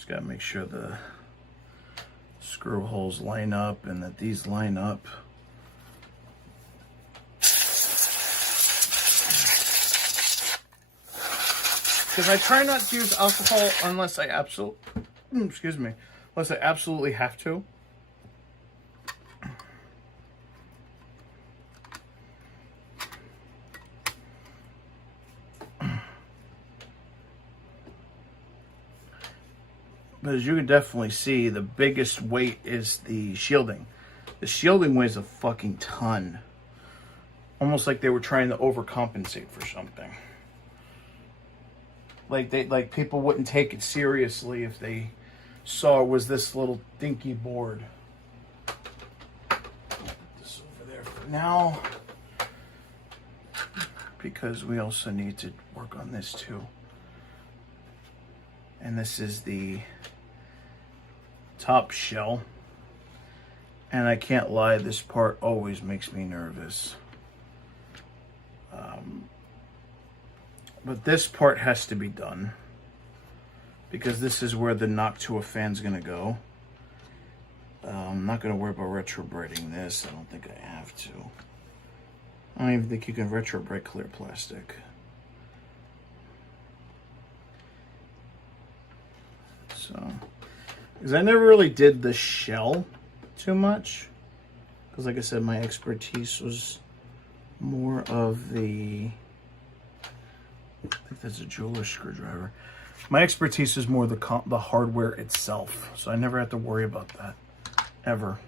Got to make sure the screw holes line up and that these line up. Because I try not to use alcohol unless I unless I absolutely have to. But as you can definitely see, the biggest weight is the shielding. The shielding weighs a fucking ton. Almost like they were trying to overcompensate for something. Like people wouldn't take it seriously if they saw it was this little dinky board. Put this over there for now, because we also need to work on this too. And this is the top shell. And I can't lie, this part always makes me nervous. But this part has to be done, because this is where the Noctua fan's gonna go. I'm not gonna worry about retrobrighting this. I don't think I have to. I don't even think you can retrobright clear plastic. So, because I never really did the shell too much, because like I said, my expertise was more of the, I think that's a jeweler's screwdriver. My expertise is more the hardware itself, so I never have to worry about that, ever.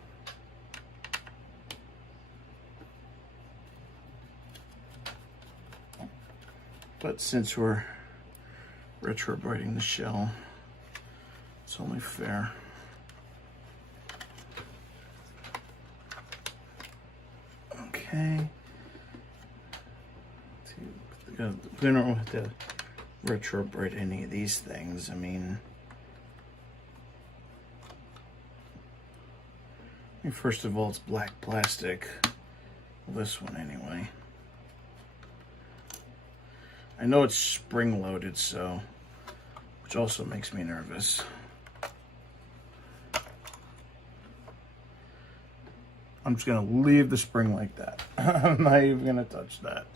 But since we're retrobrighting the shell, it's only fair. Okay. We don't have to retrobright any of these things. I mean, first of all, it's black plastic. Well, this one anyway. I know it's spring loaded, so, which also makes me nervous. I'm just gonna leave the spring like that. I'm not even gonna touch that.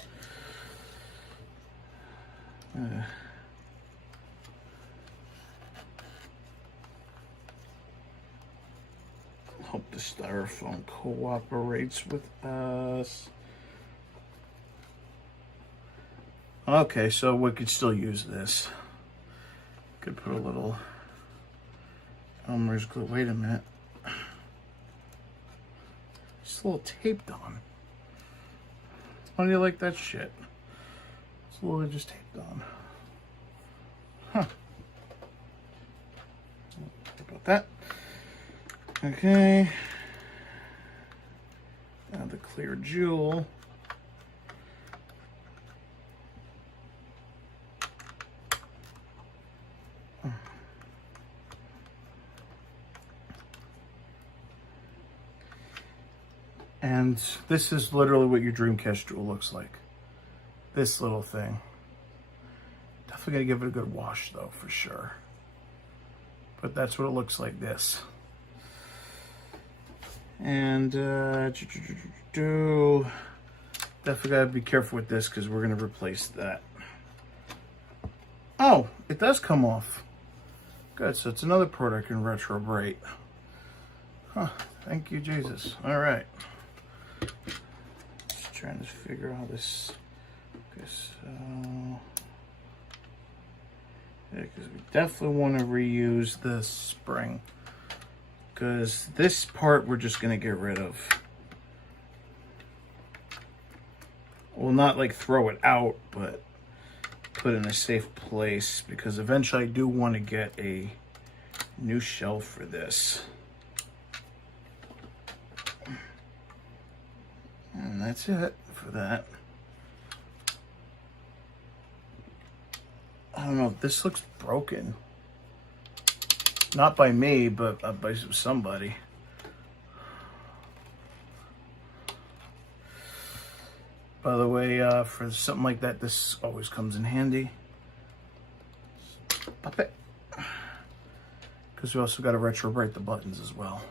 Hope the styrofoam cooperates with us. Okay, so we could still use this. Could put a little Elmer's glue. Wait a minute. It's a little taped on. How do you like that shit? It's a little just taped on. Huh. About that. Okay. Now the clear jewel. And this is literally what your Dreamcast jewel looks like. This little thing. Definitely gonna give it a good wash though, for sure. But that's what it looks like, this. And definitely gotta be careful with this, because we're gonna replace that. Oh, it does come off. Good, so it's another part I can retrobright. Huh, thank you, Jesus. All right. Just trying to figure out this. Okay, so yeah, because we definitely want to reuse the spring, because this part we're just gonna get rid of. Well, not like throw it out, but put it in a safe place, because eventually I do want to get a new shelf for this. And that's it for that. I don't know, this looks broken. Not by me, but by somebody. By the way, for something like that, this always comes in handy. Pop it. Because we also got to retrobright the buttons as well.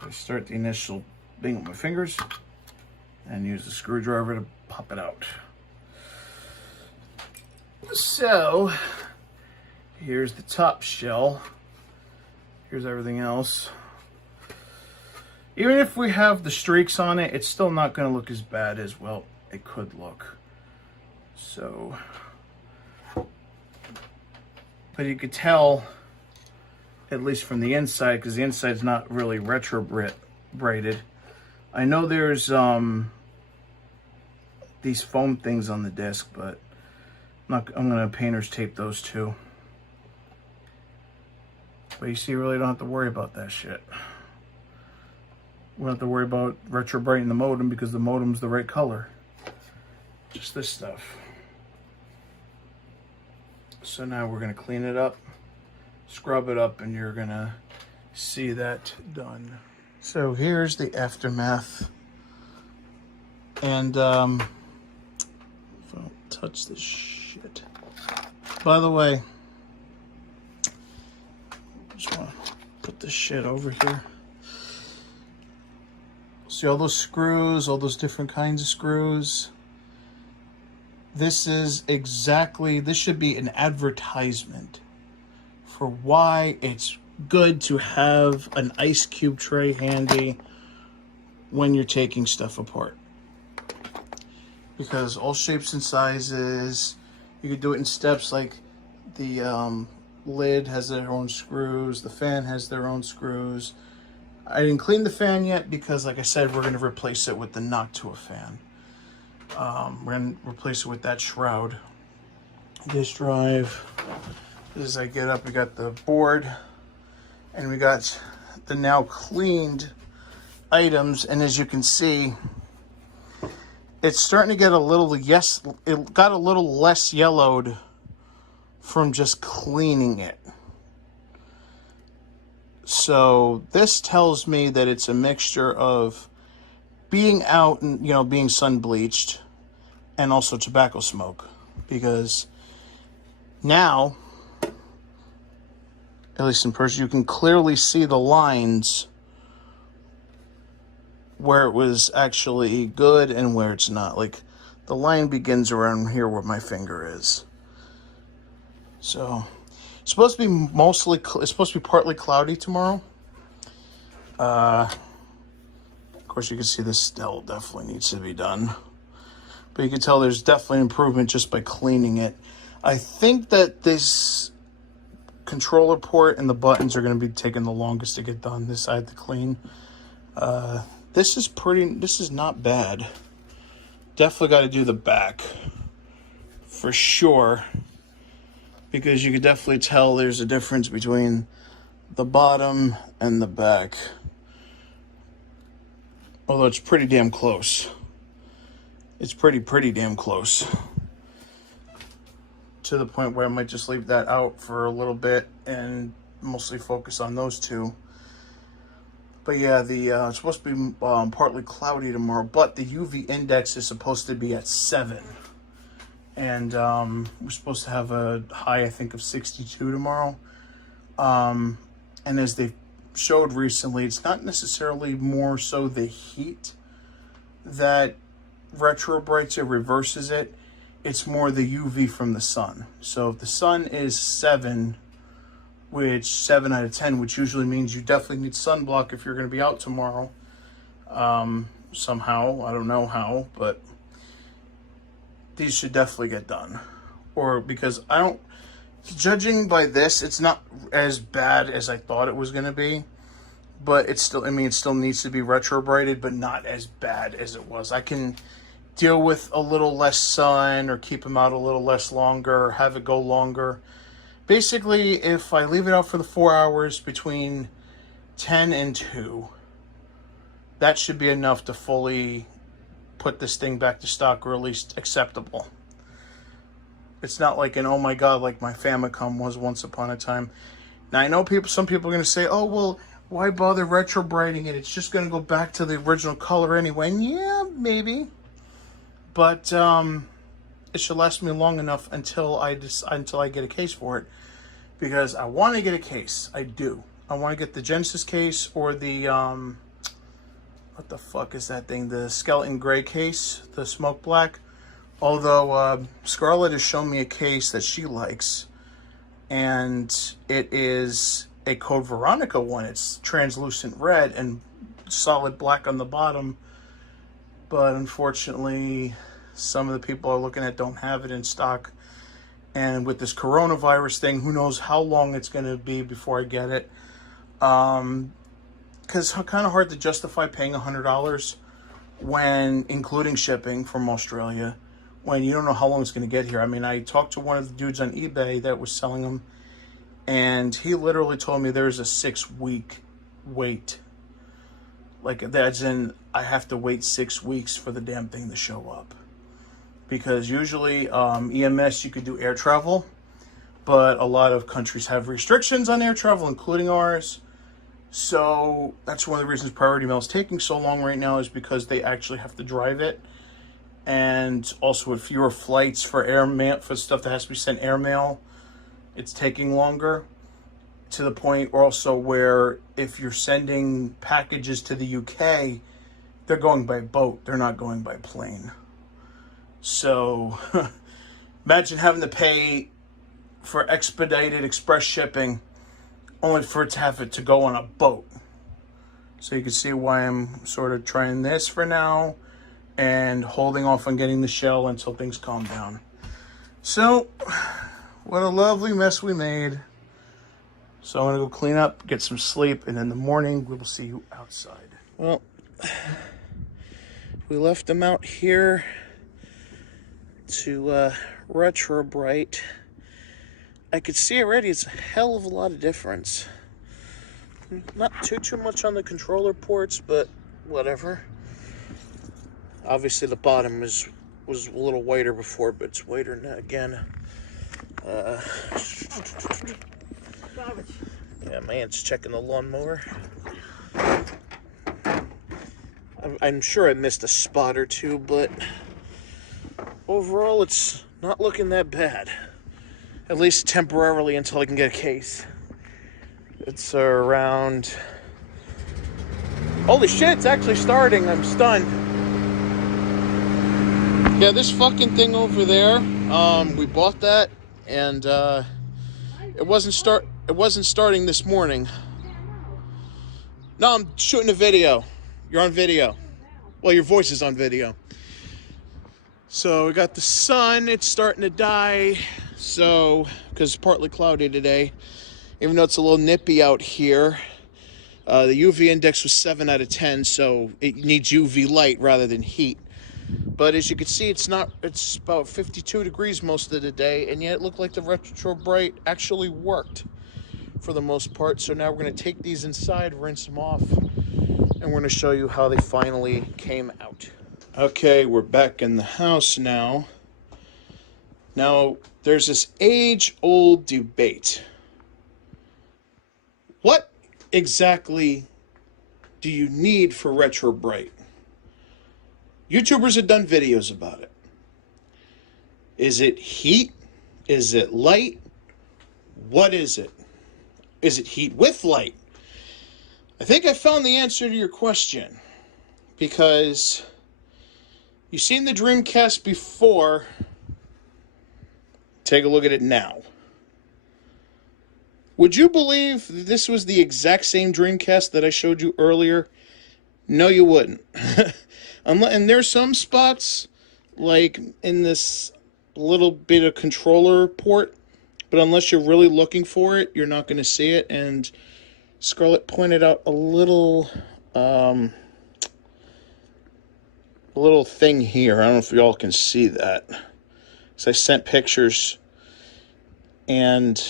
So I start the initial thing with my fingers and use the screwdriver to pop it out. So, here's the top shell. Here's everything else. Even if we have the streaks on it, it's still not going to look as bad as, well, it could look. So, but you could tell, at least from the inside, because the inside's not really retrobrighted. I know there's, the these foam things on the disc, but I'm gonna painter's tape those too. But you see, you really don't have to worry about that shit. We don't have to worry about retrobrighting the modem because the modem's the right color. Just this stuff. So now we're gonna clean it up, scrub it up, and you're gonna see that done. So here's the aftermath. And if I don't touch this shit. By the way, just want to put this shit over here. See all those screws, all those different kinds of screws. This is exactly, this should be an advertisement for why it's good to have an ice cube tray handy when you're taking stuff apart. Because all shapes and sizes, you could do it in steps, like the lid has their own screws, the fan has their own screws. I didn't clean the fan yet because, like I said, we're going to replace it with the Noctua fan. We're going to replace it with that shroud. Disk drive. As I get up, we got the board, and we got the now cleaned items, and as you can see, it's starting to get a little, it got a little less yellowed from just cleaning it. So this tells me that it's a mixture of being out and, you know, being sun bleached and also tobacco smoke, because now, at least in person, you can clearly see the lines where it was actually good and where it's not. Like, the line begins around here where my finger is. So, it's supposed to be it's supposed to be partly cloudy tomorrow. Of course, you can see this still definitely needs to be done. But you can tell there's definitely improvement just by cleaning it. I think that this controller port and the buttons are going to be taking the longest to get done. This I had to clean. This is not bad. Definitely got to do the back for sure, because you could definitely tell there's a difference between the bottom and the back. Although it's pretty damn close. It's pretty damn close. To the point where I might just leave that out for a little bit and mostly focus on those two. But yeah, it's supposed to be partly cloudy tomorrow, but the UV index is supposed to be at 7. And we're supposed to have a high, I think, of 62 tomorrow. And as they showed recently, it's not necessarily more so the heat that retrobrights or reverses it. It's more the UV from the sun. So if the sun is 7, which 7 out of 10, which usually means you definitely need sunblock if you're going to be out tomorrow. Somehow, I don't know how, but these should definitely get done. Or because judging by this, it's not as bad as I thought it was going to be. But it's still, it still needs to be retrobrighted, but not as bad as it was. I can deal with a little less sun or keep them out a little less longer or have it go longer. Basically, if I leave it out for the 4 hours between 10 and 2, that should be enough to fully put this thing back to stock, or at least acceptable. It's not like an, oh my god, like my Famicom was once upon a time. Now, I know some people are going to say, oh, well, why bother retrobrighting it? It's just going to go back to the original color anyway. And yeah, maybe. But it should last me long enough until I get a case for it, because I want to get a case. I do. I want to get the Genesis case, or the what the fuck is that thing? The skeleton gray case, the smoke black. Although Scarlett has shown me a case that she likes, and it is a Code Veronica one. It's translucent red and solid black on the bottom. But unfortunately, some of the people I'm looking at don't have it in stock. And with this coronavirus thing, who knows how long it's going to be before I get it. Because it's kind of hard to justify paying $100 when including shipping from Australia, when you don't know how long it's going to get here. I mean, I talked to one of the dudes on eBay that was selling them, and he literally told me there's a 6-week wait. Like, that's in, I have to wait 6 weeks for the damn thing to show up. Because usually EMS, you could do air travel, but a lot of countries have restrictions on air travel, including ours. So that's one of the reasons Priority Mail is taking so long right now, is because they actually have to drive it. And also with fewer flights for airmail, for stuff that has to be sent airmail, it's taking longer, to the point also where if you're sending packages to the UK, they're going by boat, they're not going by plane. So imagine having to pay for expedited express shipping only for it to have it to go on a boat. So you can see why I'm sort of trying this for now and holding off on getting the shell until things calm down. So what a lovely mess we made. So I'm gonna go clean up, get some sleep, and in the morning we will see you outside. Well, we left them out here to retrobright. I could see already it's a hell of a lot of difference. Not too much on the controller ports, but whatever. Obviously the bottom was a little whiter before, but it's whiter now again. Yeah, my aunt's checking the lawnmower. I'm sure I missed a spot or two, but overall it's not looking that bad. At least temporarily, until I can get a case. It's around... Holy shit, it's actually starting. I'm stunned. Yeah, this fucking thing over there, we bought that, and it wasn't starting this morning. No, I'm shooting a video. You're on video. Well, your voice is on video. So we got the sun, it's starting to die. So, because it's partly cloudy today, even though it's a little nippy out here, the UV index was 7 out of 10, so it needs UV light rather than heat. But as you can see, it's about 52 degrees most of the day, and yet it looked like the retrobright actually worked for the most part. So now we're going to take these inside, rinse them off, and we're going to show you how they finally came out. Okay, we're back in the house now. Now, there's this age-old debate. What exactly do you need for retrobright? YouTubers have done videos about it. Is it heat? Is it light? What is it? Is it heat with light? I think I found the answer to your question, because you've seen the Dreamcast before. Take a look at it now. Would you believe this was the exact same Dreamcast that I showed you earlier? No, you wouldn't. And there's some spots, like in this little bit of controller port, but unless you're really looking for it, you're not going to see it. And Scarlett pointed out a little thing here. I don't know if y'all can see that. So I sent pictures, and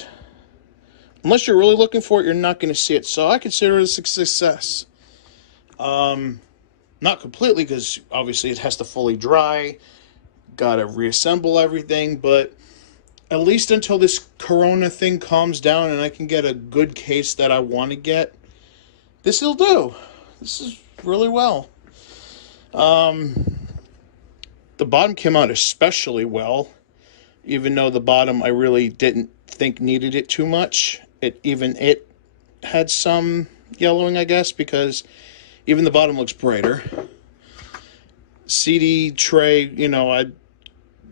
unless you're really looking for it, you're not going to see it. So I consider it a success. Not completely, because obviously it has to fully dry. Got to reassemble everything, but at least until this corona thing calms down and I can get a good case that I want to get, this will do. This is really well. The bottom came out especially well, even though the bottom I really didn't think needed it too much. It had some yellowing, I guess, because even the bottom looks brighter. CD tray, I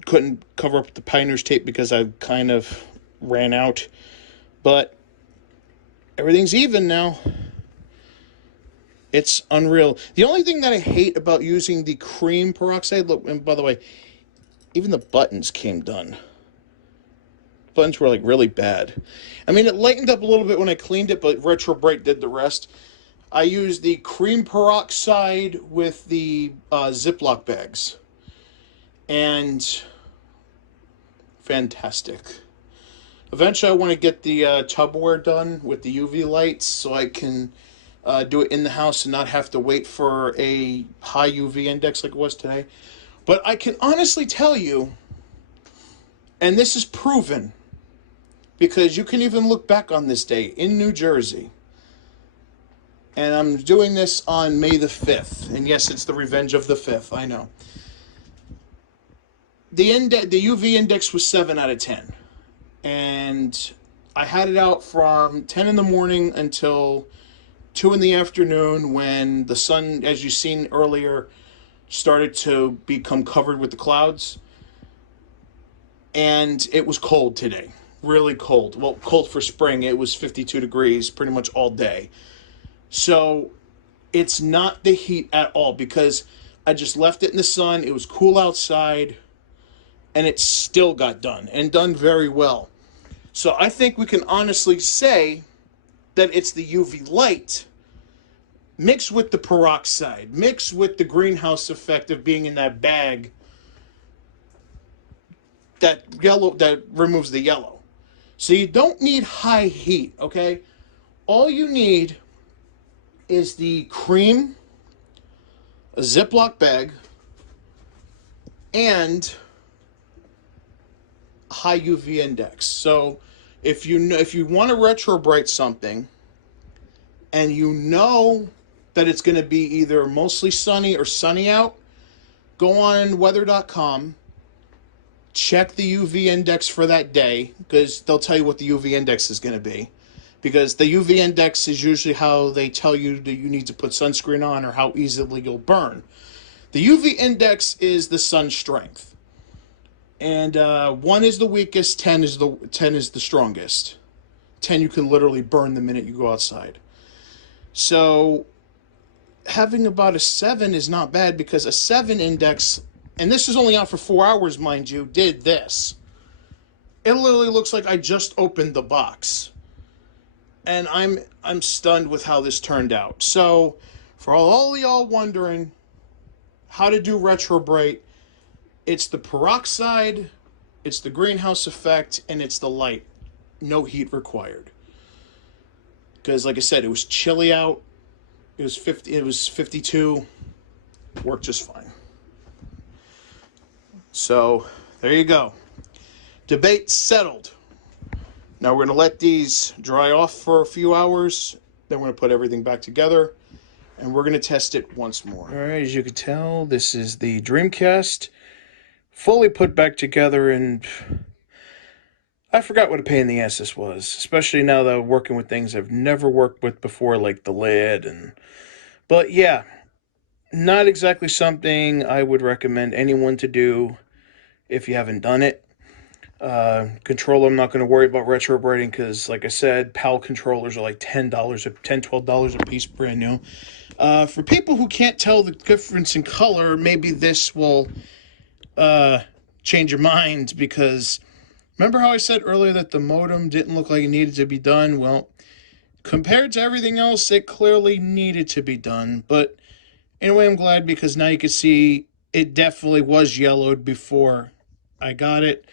couldn't cover up the Pioneer's tape because I kind of ran out. But everything's even now. It's unreal. The only thing that I hate about using the cream peroxide, look, and by the way, even the buttons came done. Buttons were like really bad. I mean, it lightened up a little bit when I cleaned it, but retrobright did the rest. I use the cream peroxide with the Ziploc bags. And fantastic. Eventually I want to get the Tupperware done with the UV lights so I can do it in the house and not have to wait for a high UV index like it was today. But I can honestly tell you, and this is proven, because you can even look back on this day in New Jersey. And I'm doing this on May the 5th. And yes, it's the revenge of the 5th, I know. The UV index was 7 out of 10. And I had it out from 10 in the morning until 2 in the afternoon when the sun, as you've seen earlier, started to become covered with the clouds. And it was cold today. Really cold. Well, cold for spring. It was 52 degrees pretty much all day. So it's not the heat at all because I just left it in the sun. It was cool outside and it still got done and done very well. So I think we can honestly say that it's the UV light mixed with the peroxide, mixed with the greenhouse effect of being in that bag that removes the yellow. So you don't need high heat, okay? All you need is the cream, a Ziploc bag, and a high UV index. So if you want to retrobright something and you know that it's going to be either mostly sunny or sunny out, go on weather.com, check the UV index for that day because they'll tell you what the UV index is going to be. Because the UV index is usually how they tell you that you need to put sunscreen on or how easily you'll burn. The UV index is the sun strength. And 1 is the weakest, 10 is the strongest. 10 you can literally burn the minute you go outside. So having about a 7 is not bad because a 7 index, and this is only out for 4 hours, mind you, did this. It literally looks like I just opened the box. And I'm stunned with how this turned out. So, for all y'all wondering how to do retrobright, it's the peroxide, it's the greenhouse effect, and it's the light. No heat required. Because, like I said, it was chilly out. It was 52. Worked just fine. So, there you go. Debate settled. Now we're going to let these dry off for a few hours. Then we're going to put everything back together. And we're going to test it once more. Alright, as you can tell, this is the Dreamcast. Fully put back together, and I forgot what a pain in the ass this was. Especially now that I'm working with things I've never worked with before, like the lid. But yeah, not exactly something I would recommend anyone to do if you haven't done it. Controller, I'm not going to worry about retrobrighting because, like I said, PAL controllers are like $12 a piece, brand new. For people who can't tell the difference in color, maybe this will change your mind because remember how I said earlier that the modem didn't look like it needed to be done? Well, compared to everything else, it clearly needed to be done. But anyway, I'm glad because now you can see it definitely was yellowed before I got it.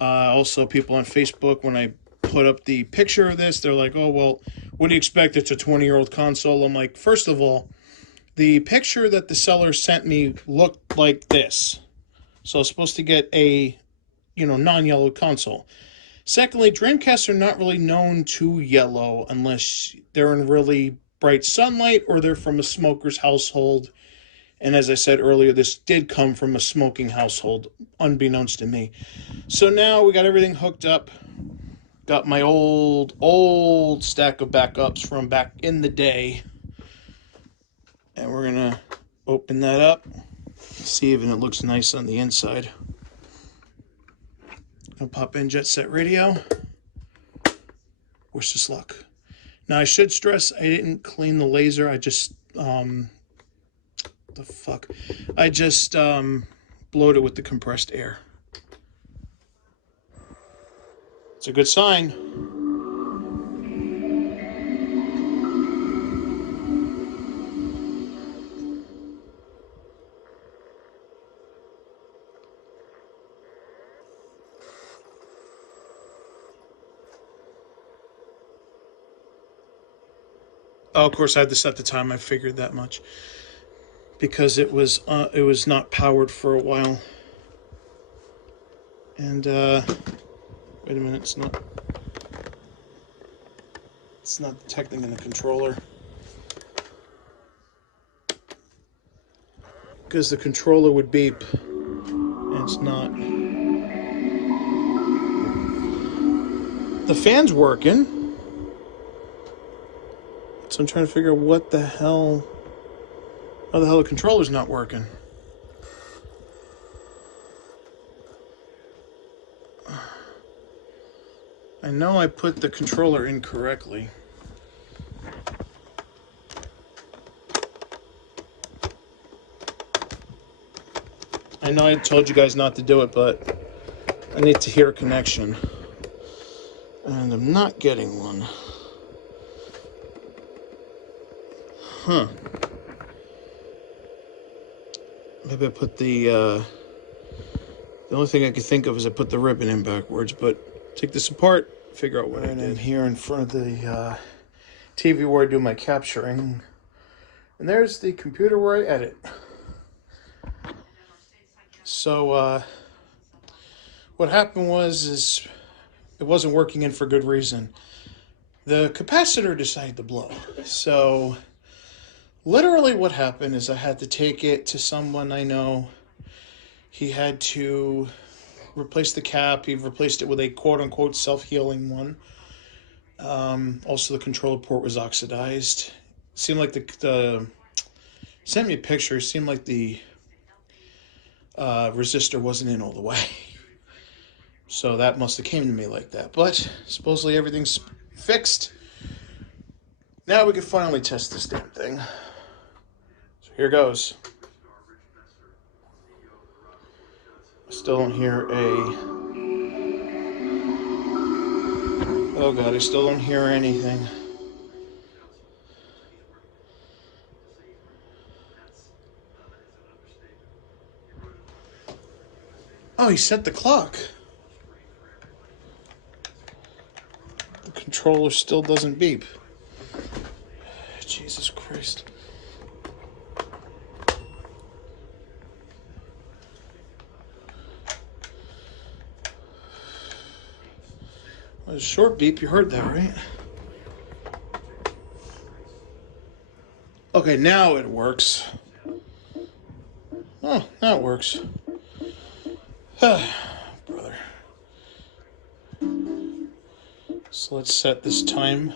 Also, people on Facebook, when I put up the picture of this, they're like, oh, well, what do you expect? It's a 20-year-old console. I'm like, first of all, the picture that the seller sent me looked like this. So I was supposed to get a, non-yellow console. Secondly, Dreamcasts are not really known to yellow unless they're in really bright sunlight or they're from a smoker's household. And as I said earlier, this did come from a smoking household, unbeknownst to me. So now we got everything hooked up. Got my old stack of backups from back in the day. And we're going to open that up. See if it looks nice on the inside. I'll pop in Jet Set Radio. Wish us luck. Now I should stress I didn't clean the laser. I just... I just blowed it with the compressed air. It's a good sign. Oh, of course, I had to set the time. I figured that much because it was not powered for a while. And wait a minute, it's not detecting in the controller because the controller would beep, and it's not. The fan's working. So I'm trying to figure out how the hell the controller's not working. I know I put the controller in correctly. I know I told you guys not to do it, but I need to hear a connection. And I'm not getting one. Huh. Maybe I put the only thing I could think of is I put the ribbon in backwards, but take this apart, figure out what I did. Here in front of the TV where I do my capturing. And there's the computer where I edit. So, what happened is it wasn't working in for good reason. The capacitor decided to blow. So, literally what happened is I had to take it to someone I know. He had to replace the cap. He replaced it with a quote-unquote self-healing one. Also, the controller port was oxidized. Seemed like the sent me a picture. It seemed like the resistor wasn't in all the way. So that must have came to me like that. But supposedly everything's fixed. Now we can finally test this damn thing. So here goes. I still don't hear oh god, I still don't hear anything. Oh, he set the clock. The controller still doesn't beep. Jesus Christ. Well, a short beep, you heard that, right? Okay, now it works. Oh, now it works. Brother. So let's set this time.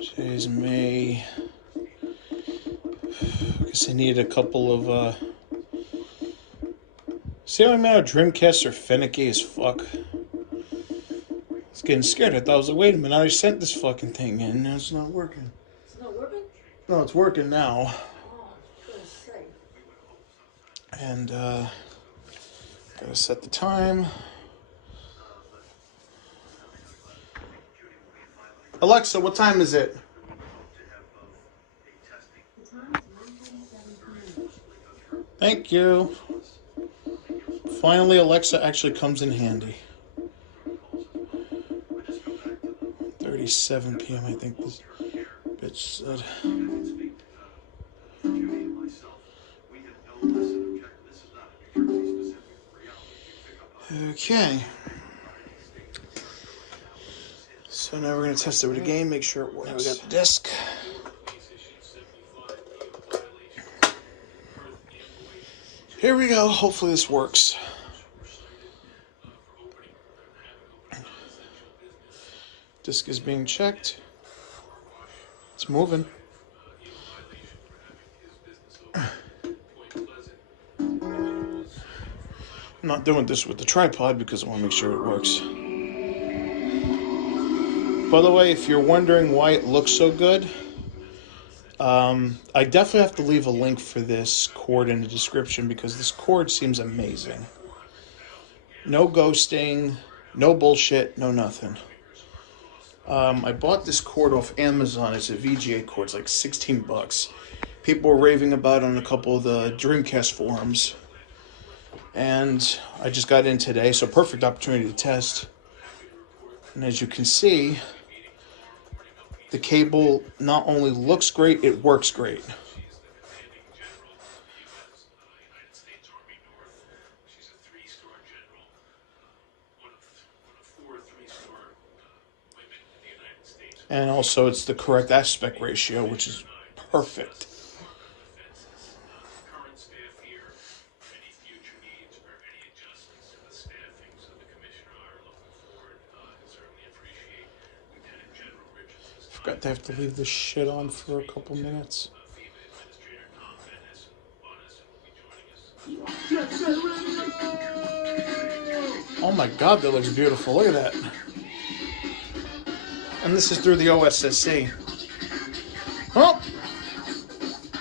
Today's May. I guess I need a couple of, See how amount of Dreamcasts are finicky as fuck? I was getting scared. I thought I was like, wait a minute, I sent this fucking thing in and it's not working. It's not working? No, it's working now. Oh, I was gonna say. And, gotta set the time. Alexa, what time is it? Thank you. Finally, Alexa actually comes in handy. 37 p.m. I think this bitch said. Okay. So now we're going to test it with a game, make sure it works. Now we got the disc. Here we go. Hopefully this works. Disc is being checked. It's moving. I'm not doing this with the tripod because I want to make sure it works. By the way, if you're wondering why it looks so good, I definitely have to leave a link for this cord in the description because this cord seems amazing. No ghosting, no bullshit, no nothing. I bought this cord off Amazon. It's a VGA cord. It's like 16 bucks. People were raving about it on a couple of the Dreamcast forums. And I just got in today, so perfect opportunity to test. And as you can see, The cable not only looks great, it works great. And also it's the correct aspect ratio, which is perfect. Forgot to have to leave this shit on for a couple minutes. Oh my god, that looks beautiful. Look at that. And this is through the OSSC. Well,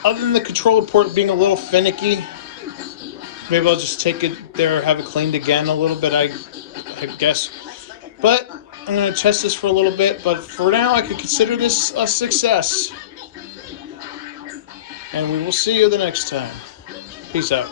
other than the controller port being a little finicky, maybe I'll just take it there, have it cleaned again a little bit, I guess. But I'm going to test this for a little bit, but for now I can consider this a success. And we will see you the next time. Peace out.